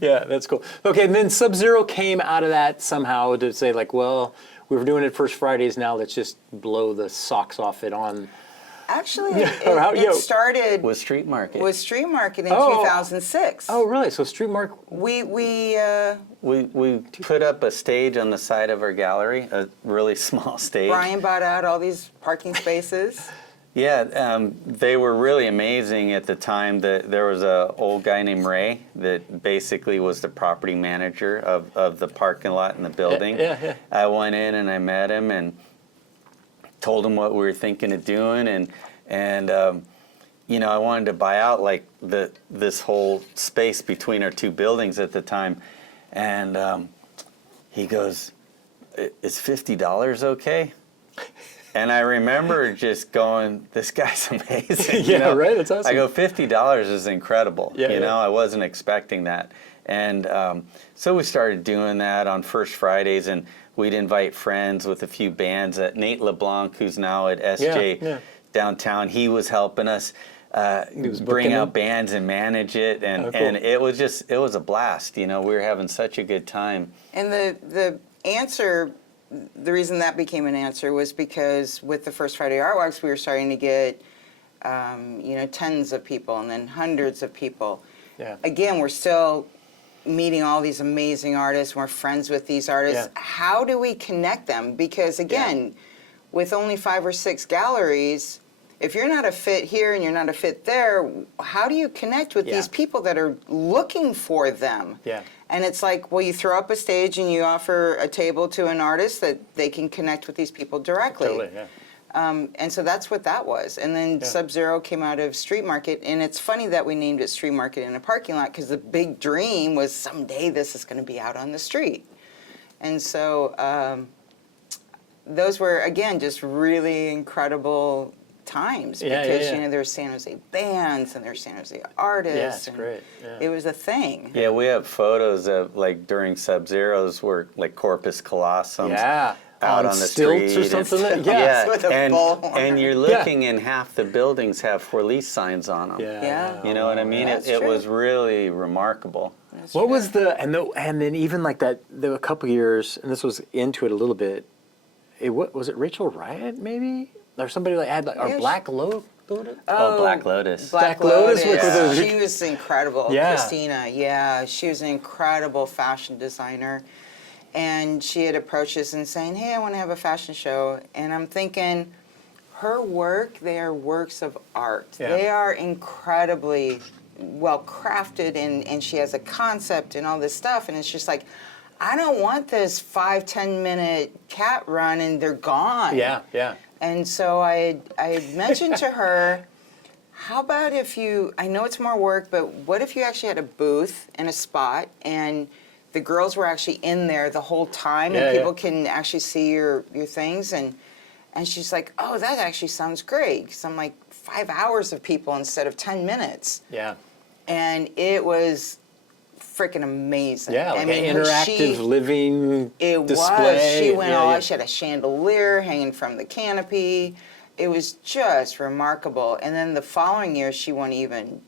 that's cool. Okay, and then SubZERO came out of that somehow to say like, well, we were doing it First Fridays, now let's just blow the socks off it on. Actually, it started With Street Market. with Street Market in 2006. Oh, really? So Street Market. We We put up a stage on the side of our gallery, a really small stage. Brian bought out all these parking spaces. Yeah, they were really amazing at the time. There was a old guy named Ray that basically was the property manager of the parking lot and the building. Yeah. I went in and I met him and told him what we were thinking of doing, and I wanted to buy out like this whole space between our two buildings at the time, and he goes, "Is $50 okay?" And I remember just going, "This guy's amazing." Yeah, right. That's awesome. I go, $50 is incredible. Yeah, yeah. I wasn't expecting that, and so we started doing that on First Fridays, and we'd invite friends with a few bands. Nate LeBlanc, who's now at SJ downtown, he was helping us bring out bands and manage it, and cool. and it was a blast. We were having such a good time. And the answer, the reason that became an answer was because with the First Friday Art Walks, we were starting to get, tens of people and then hundreds of people. Yeah. Again, we're still meeting all these amazing artists. We're friends with these artists. Yeah. How do we connect them? Because again, with only 5 or 6 galleries, if you're not a fit here and you're not a fit there, how do you connect with these people that are looking for them? Yeah. And it's like, well, you throw up a stage and you offer a table to an artist that they can connect with these people directly. Totally, yeah. And so that's what that was. And then SubZERO came out of Street Market. And it's funny that we named it Street Market in a parking lot, because the big dream was someday this is going to be out on the street. And so those were, again, just really incredible times, because there's San Jose bands and there's San Jose artists. Yeah, it's and great. Yeah. It was a thing. Yeah, we have photos of like during SubZero's where like Corpus Colossum's out on the stilts street or something. With a bullhorn. and you're looking and half the buildings have for lease signs on them. Yeah. You know what I mean? That's It true. was really remarkable. That's What true. was and then even like that, there were a couple years, and this was into it a little bit. Was it Rachel Riot maybe, or somebody like had or Black Lotus? Oh, Black Lotus. Black Lotus Lotus. with those- She was incredible. Yeah. Christina, she was an incredible fashion designer. And she had approached us and saying, hey, I want to have a fashion show. And I'm thinking, her work, they are works of art. Yeah. They are incredibly well crafted, and she has a concept and all this stuff. And it's just like, I don't want this 5-10 minute cat run and they're gone. Yeah. And so I had mentioned to her, how about if I know it's more work, but what if you actually had a booth and a spot, and the girls were actually in there the whole time, and people can actually see your things, and she's like, oh, that actually sounds great, because I'm like, 5 hours of people instead of 10 minutes. Yeah. And it was freaking amazing. Yeah, like I mean, an interactive living it display. was. She went yeah, all. yeah. She had a chandelier hanging from the canopy. It was just remarkable. And then the following year, she went even.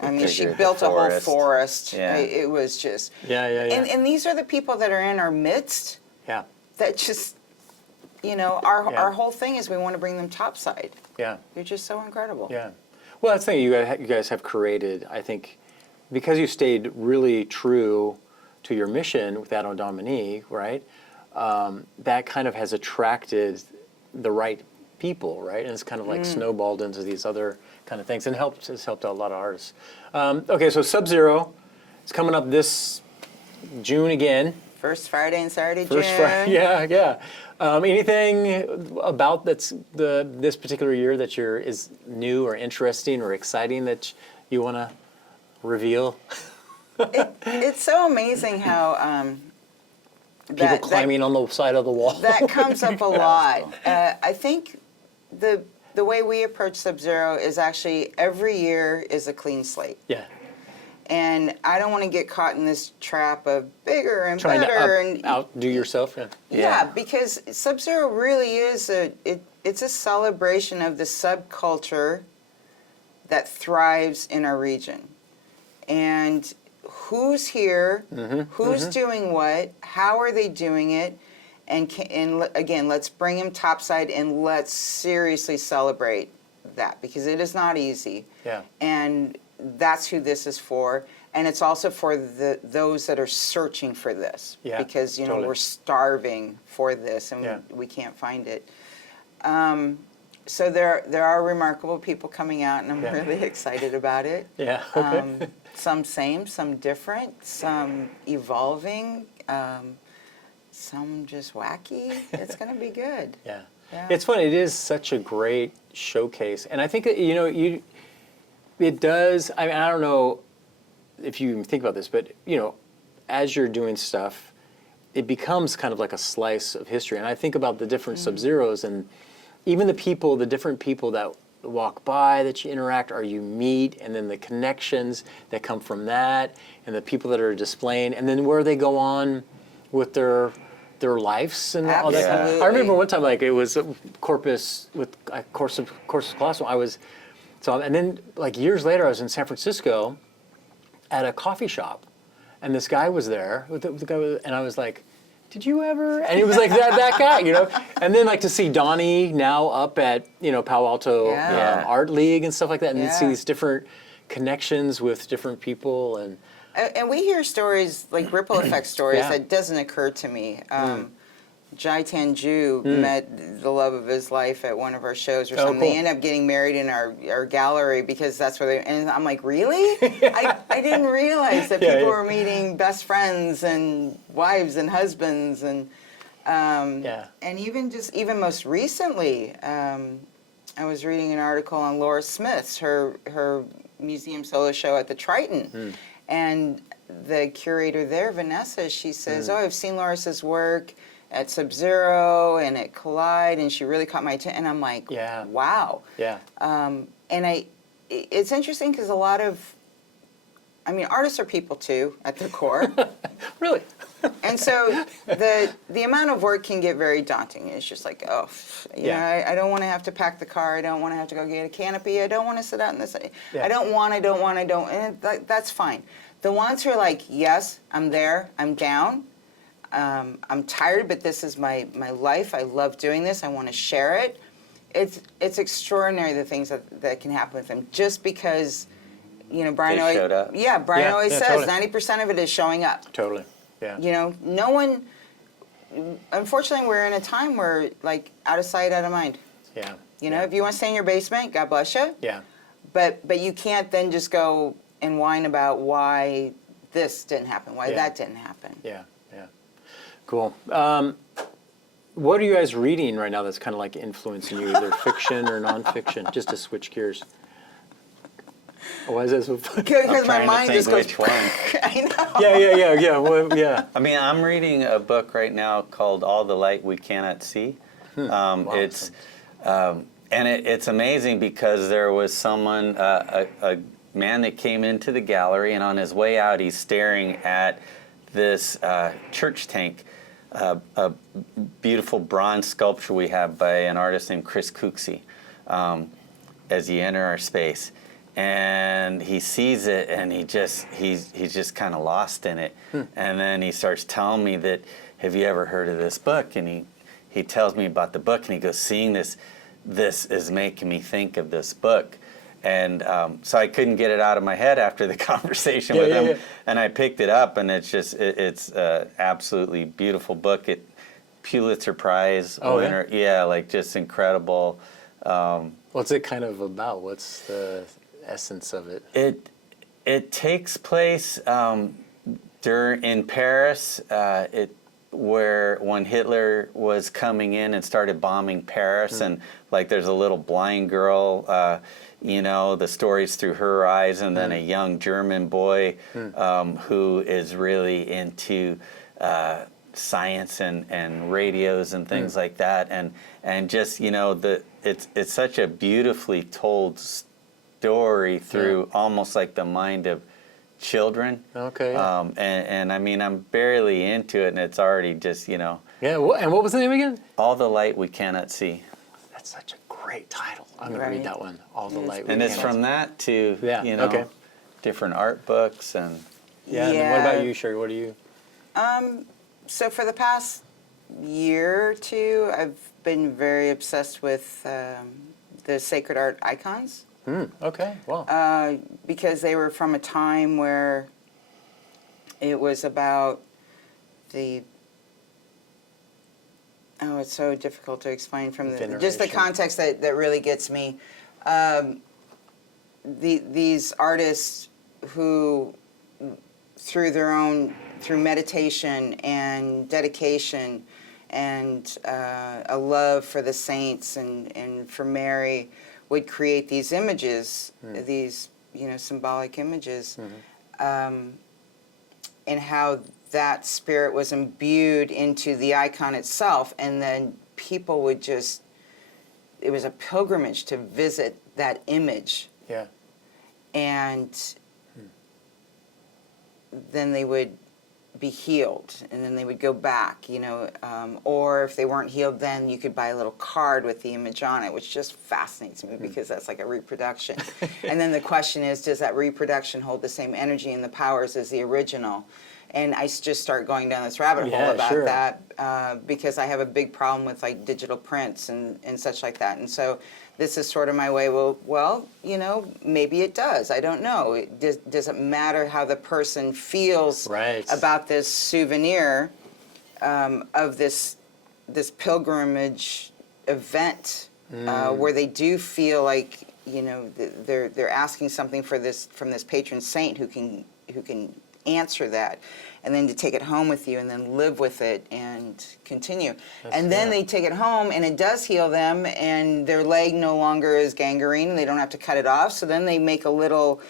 I mean, she Bigger built a whole forest. forest. Yeah. It was just. Yeah. And these are the people that are in our midst. Yeah. That just, our whole thing is we want to bring them topside. Yeah. They're just so incredible. Yeah. Well, that's the thing you guys have created, I think, because you stayed really true to your mission with Anno Domini, right? That kind of has attracted the right people, right? And it's kind of like snowballed into these other kind of things, and has helped out a lot of artists. Okay, so SubZERO is coming up this June again. First Friday and Saturday, First June. Friday, yeah. Anything about this particular year that is new or interesting or exciting that you want to reveal? It's so amazing how People climbing on the side of the wall. that comes up a lot. I think the way we approach SubZERO is actually every year is a clean slate. Yeah. And I don't want to get caught in this trap of bigger and Trying better to and outdo yourself. Yeah. yeah, because SubZERO really is it's a celebration of the subculture that thrives in our region. And who's here, who's doing what, how are they doing it, and again, let's bring them topside and let's seriously celebrate that, because it is not easy. Yeah. And that's who this is for. And it's also for those that are searching for this, Yeah, because totally. we're starving for this and Yeah. we can't find it. So there are remarkable people coming out, and I'm Yeah. really excited about it. Yeah. Okay. Some same, some different, some evolving, some just wacky. It's going to be good. Yeah. Yeah. It's funny. It is such a great showcase, and I think that, it does. I mean, I don't know if you even think about this, but as you're doing stuff, it becomes kind of like a slice of history. And I think about the different SubZeros, and even the different people that walk by that you interact or you meet, and then the connections that come from that, and the people that are displaying, and then where they go on with their lives and all that. Absolutely. I remember one time, like, it was Corpus with Course Colossal. And then like years later, I was in San Francisco at a coffee shop, and this guy was there, and I was like, did you ever? And he was like that guy, And then like to see Donnie now up at Palo Alto Yeah. Art League and stuff like that, and then see Yeah. these different connections with different people And we hear stories, like ripple effect stories, Yeah. that doesn't occur to me. Jai Tanju met the love of his life at one of our shows or something. cool. They end up getting married in our gallery because that's where they, and I'm like, really? I didn't realize that Yeah, people yeah. were meeting best friends and wives and husbands and and even most recently, I was reading an article on Laura Smith's her museum solo show at the Triton, and the curator there, Vanessa, she says, "Oh, I've seen Laura's work at SubZERO and at Kaleid, and she really caught my attention." And I'm like, Yeah. wow. Yeah. And it's interesting because artists are people too at their core. Really? And so the amount of work can get very daunting. It's just like, I don't want to have to pack the car. I don't want to have to go get a canopy. I don't want to sit out in this. Yeah. I don't. And that's fine. The ones who are like, yes, I'm there. I'm down. I'm tired, but this is my life. I love doing this. I want to share it. It's extraordinary the things that can happen with them just because, Brian They always showed up. Yeah, Brian Yeah, always yeah, says totally. 90% of it is showing up. Totally. Yeah. No one. Unfortunately, we're in a time where like out of sight, out of mind. Yeah. If you want to stay in your basement, God bless you. Yeah. But you can't then just go and whine about why this didn't happen, why Yeah. that didn't happen. Yeah. Yeah. Cool. What are you guys reading right now that's kind of like influencing you, either fiction or nonfiction? Just to switch gears. Why is that so funny? Because my trying to mind think just goes. which one. I know. Yeah. Well, yeah. I mean, I'm reading a book right now called All the Light We Cannot See. It's it's amazing because there was someone, a man that came into the gallery, and on his way out, he's staring at this church tank, a beautiful bronze sculpture we have by an artist named Chris Cooksey, as you enter our space. And he sees it, and he's just kind of lost in it. And then he starts telling me that, have you ever heard of this book? And he tells me about the book, and he goes, seeing this is making me think of this book. And so I couldn't get it out of my head after the conversation with him. Yeah. And I picked it up, and it's an absolutely beautiful book. Pulitzer Prize winner. Yeah, like just incredible. What's it kind of about? What's the essence of it? It takes place in Paris, where when Hitler was coming in and started bombing Paris, and like there's a little blind girl, the story's through her eyes, and then a young German boy who is really into science and radios and things like that, and just it's such a beautifully told story through almost like the mind of children. Okay. And I mean, I'm barely into it, and it's already just Yeah. And what was the name again? All the Light We Cannot See. That's such a great title. I'm gonna read that one. All the Light. And it's from that to different art books and. Yeah. And then what about you, Cherri? What do you? So for the past year or two, I've been very obsessed with the sacred art icons. Okay. Wow. Because they were from a time where it was about Oh, it's so difficult to explain from just the Veneration. context that really gets me. These artists who, through meditation and dedication and a love for the saints and for Mary, would create these images, these symbolic images, and how that spirit was imbued into the icon itself, and then people would just, it was a pilgrimage to visit that image. Yeah. And then they would be healed, and then they would go back, or if they weren't healed, then you could buy a little card with the image on it, which just fascinates me because that's like a reproduction. And then the question is, does that reproduction hold the same energy and the powers as the original? And I just start going down this rabbit hole about that because I have a big problem with like digital prints and such like that. And so this is sort of my way. Well, maybe it does. I don't know. Does it matter how the person feels about this souvenir of this pilgrimage event where they do feel like they're asking something from this patron saint who can answer that, and then to take it home with you and then live with it and continue. And then they take it home and it does heal them, and their leg no longer is gangrene and they don't have to cut it off. So then they make a little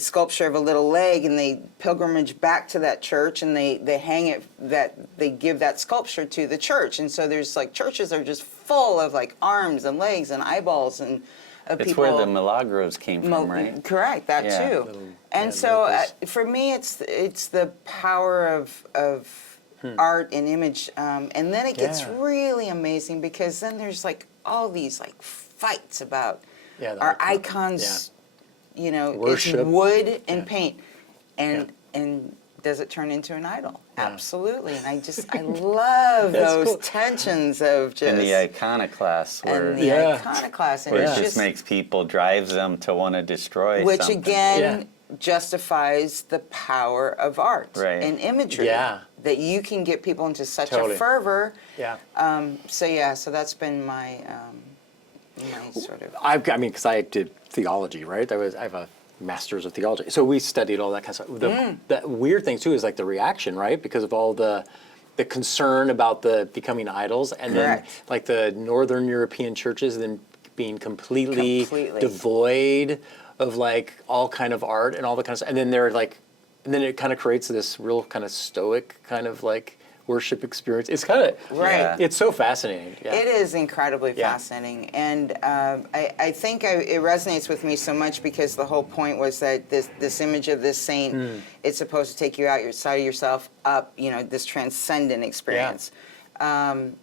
sculpture of a little leg, and they pilgrimage back to that church, and they hang it, they give that sculpture to the church. And so there's like churches are just full of like arms and legs and eyeballs and It's people. where the Milagros came from, right? Correct, that too. And so for me, it's the power of art and image, and then it gets really amazing because then there's like all these like fights about our icons. Worship. It's wood and paint, and does it turn into an idol? Absolutely. And I love those tensions of just in the iconoclast, where iconoclast, and where it just makes people, drives them to want to destroy which something. again justifies the power of art and imagery. That you can get people into such a fervor. So that's been my my sort of. Because I did theology, right? I have a master's of theology, so we studied all that kind of stuff. The weird thing too is like the reaction, right? Because of all the concern about the becoming idols, and then like the Northern European churches then being completely devoid of like all kind of art and all the kind of stuff, and then they're like, and then it kind of creates this real kind of stoic kind of like worship experience. It's kind of it's so fascinating. It is incredibly fascinating, and I think it resonates with me so much because the whole point was that this image of this saint, it's supposed to take you outside of yourself, up, this transcendent experience, and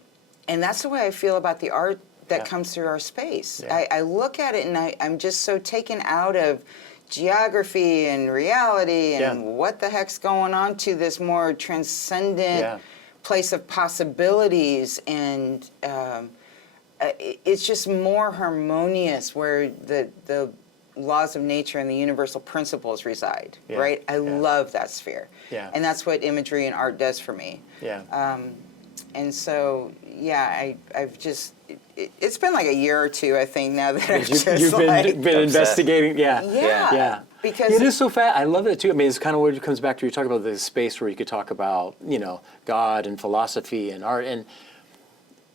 that's the way I feel about the art that comes through our space. I look at it and I'm just so taken out of geography and reality and what the heck's going on to this more transcendent place of possibilities, and it's just more harmonious where the laws of nature and the universal principles reside, right? I love that sphere. And that's what imagery and art does for me. And so, I've just, it's been like a year or two, I think, now that I've just you've been investigating. Because it is so fast. I love it too. I mean, it's kind of what it comes back to. You talk about this space where you could talk about, God and philosophy and art. And,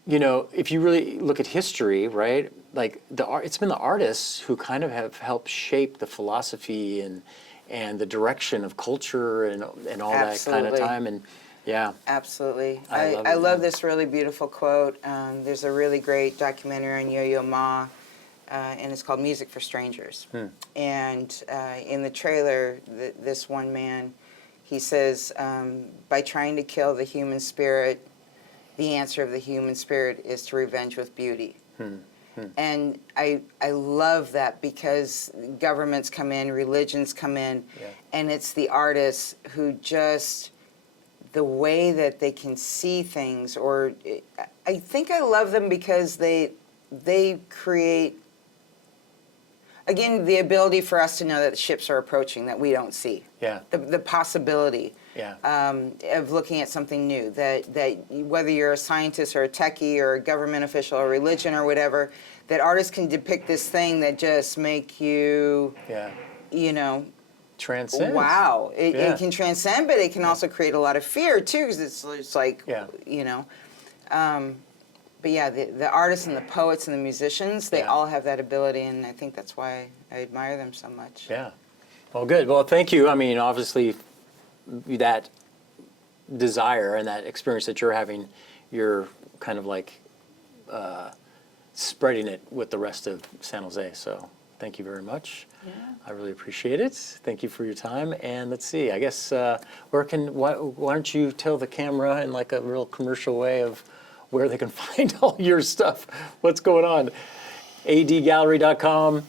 if you really look at history, right, like it's been the artists who kind of have helped shape the philosophy and the direction of culture and all that kind of time. And absolutely. I love this really beautiful quote. There's a really great documentary on Yo-Yo Ma, and it's called Music for Strangers. And in the trailer, this one man, he says, by trying to kill the human spirit, the answer of the human spirit is to revenge with beauty. And I love that because governments come in, religions come in, and it's the artists who just, the way that they can see things, or I think I love them because they create, again, the ability for us to know that ships are approaching that we don't see. The possibility. of looking at something new. That whether you're a scientist or a techie or a government official or religion or whatever, that artists can depict this thing that just make you, you know, transcend. Wow, it can transcend, but it can also create a lot of fear too, because it's like, you know. But yeah, the artists and the poets and the musicians, they all have that ability, and I think that's why I admire them so much. Yeah. Well, good. Well, thank you. I mean, obviously, that desire and that experience that you're having, you're kind of like spreading it with the rest of San Jose. So thank you very much. Yeah. I really appreciate it. Thank you for your time. And let's see, I guess, why don't you tell the camera in like a real commercial way of where they can find all your stuff? What's going on? adgallery.com.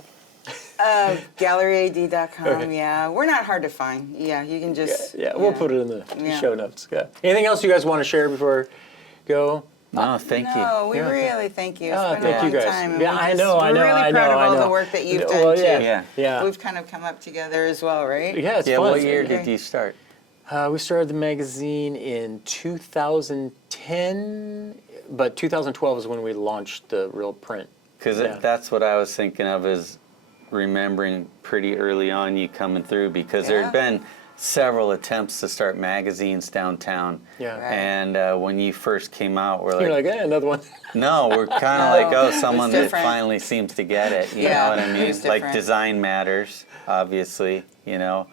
GalleryAD.com, Okay. yeah. We're not hard to find. Yeah, you can just... We'll put it in the show notes. Yeah. Anything else you guys want to share before we go? No, thank you. No, we really thank you. It's been thank a you long guys. time. And Yeah, I know. We're really proud of all the work that you've done, too. Yeah. We've kind of come up together as well, right? Yeah, it's fun. What year did you start? We started the magazine in 2010, but 2012 is when we launched the real print. Because that's what I was thinking of, is remembering pretty early on you coming through, because there had been several attempts to start magazines downtown. Yeah. Right. And when you first came out, we're You're like, like, another one. no, we're kind of like, oh, someone that different. finally seems to get it. You Yeah, know what I mean? it's Like different. design matters, obviously, you know.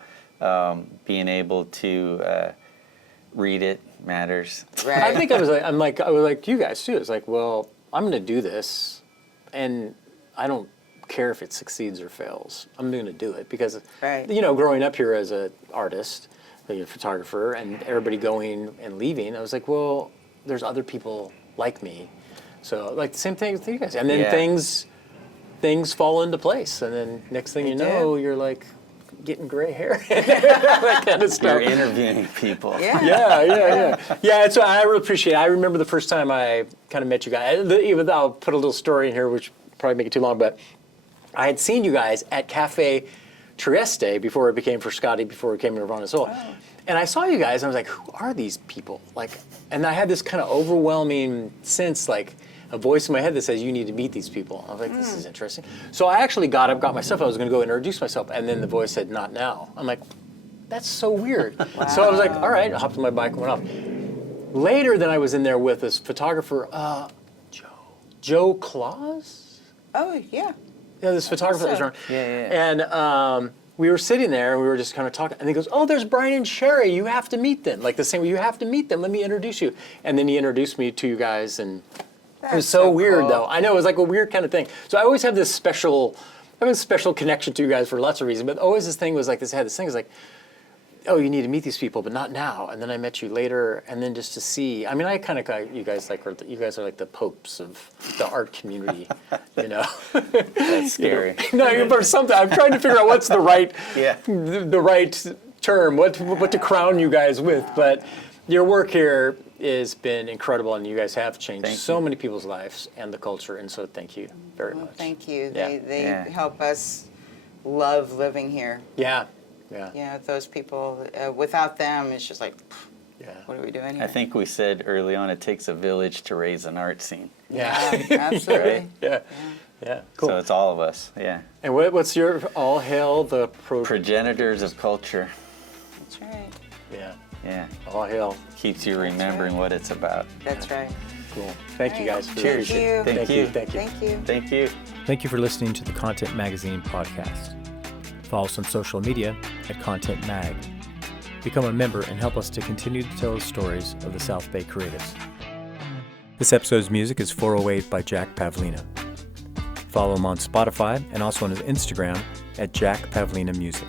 Being able to read it matters. Right. I think I was like you guys too. It's like, well, I'm going to do this, and I don't care if it succeeds or fails. I'm going to do it because, you know, growing up here as an artist, a photographer, and everybody going and leaving, I was like, well, there's other people like me. So like the same thing with you guys, and then things fall into place, and then next thing you know, you're like getting gray hair, that kind of stuff. You're interviewing people. Yeah. So I really appreciate it. I remember the first time I kind of met you guys. Even though I'll put a little story in here, which probably make it too long, but I had seen you guys at Cafe Trieste before it became Frascati, before it became Nirvana Soul. Oh. And I saw you guys, and I was like, who are these people? Like, and I had this kind of overwhelming sense, like a voice in my head that says, you need to meet these people. I was like, this is interesting. So I actually got my stuff. I was going to go introduce myself, and then the voice said, not now. I'm like, that's so weird. Wow. So I was like, all right, I hopped on my bike and went off. Later, then I was in there with this photographer, Joe Claus? Oh, yeah. Yeah, this photographer that was around. And we were sitting there, and we were just kind of talking, and he goes, oh, there's Brian and Cherri. You have to meet them. Like the same way, you have to meet them. Let me introduce you. And then he introduced me to you guys, and it was so weird, cool. Though. I know, it was like a weird kind of thing. So I always have this special connection to you guys for lots of reasons, but always this thing was like this, is like, oh, you need to meet these people, but not now. And then I met you later, and then just to see, I mean, I kind of got you guys you guys are like the popes of the art community, you know. That's scary. No, but something, I'm trying to figure out what's the right, the right term, what to crown you guys with, but your work here has been incredible, and you guys have changed so many people's lives and the culture, and so thank you very much. Thank you. They help us love living here. Yeah. Those people, without them, it's just like, what are we doing here? I think we said early on, it takes a village to raise an art scene. Yeah, absolutely. Right? Yeah, cool. So it's all of us, And what's your all hail the progenitors of culture? That's right. Yeah. All hail. Keeps you remembering what it's about. That's right. Cool. Thank you guys. Cheers. Thank you. Thank you. Thank you for listening to the Content Magazine podcast. Follow us on social media at Content Mag. Become a member and help us to continue to tell the stories of the South Bay creatives. This episode's music is 408 by Jack Pavlina. Follow him on Spotify and also on his Instagram at Jack Pavlina Music.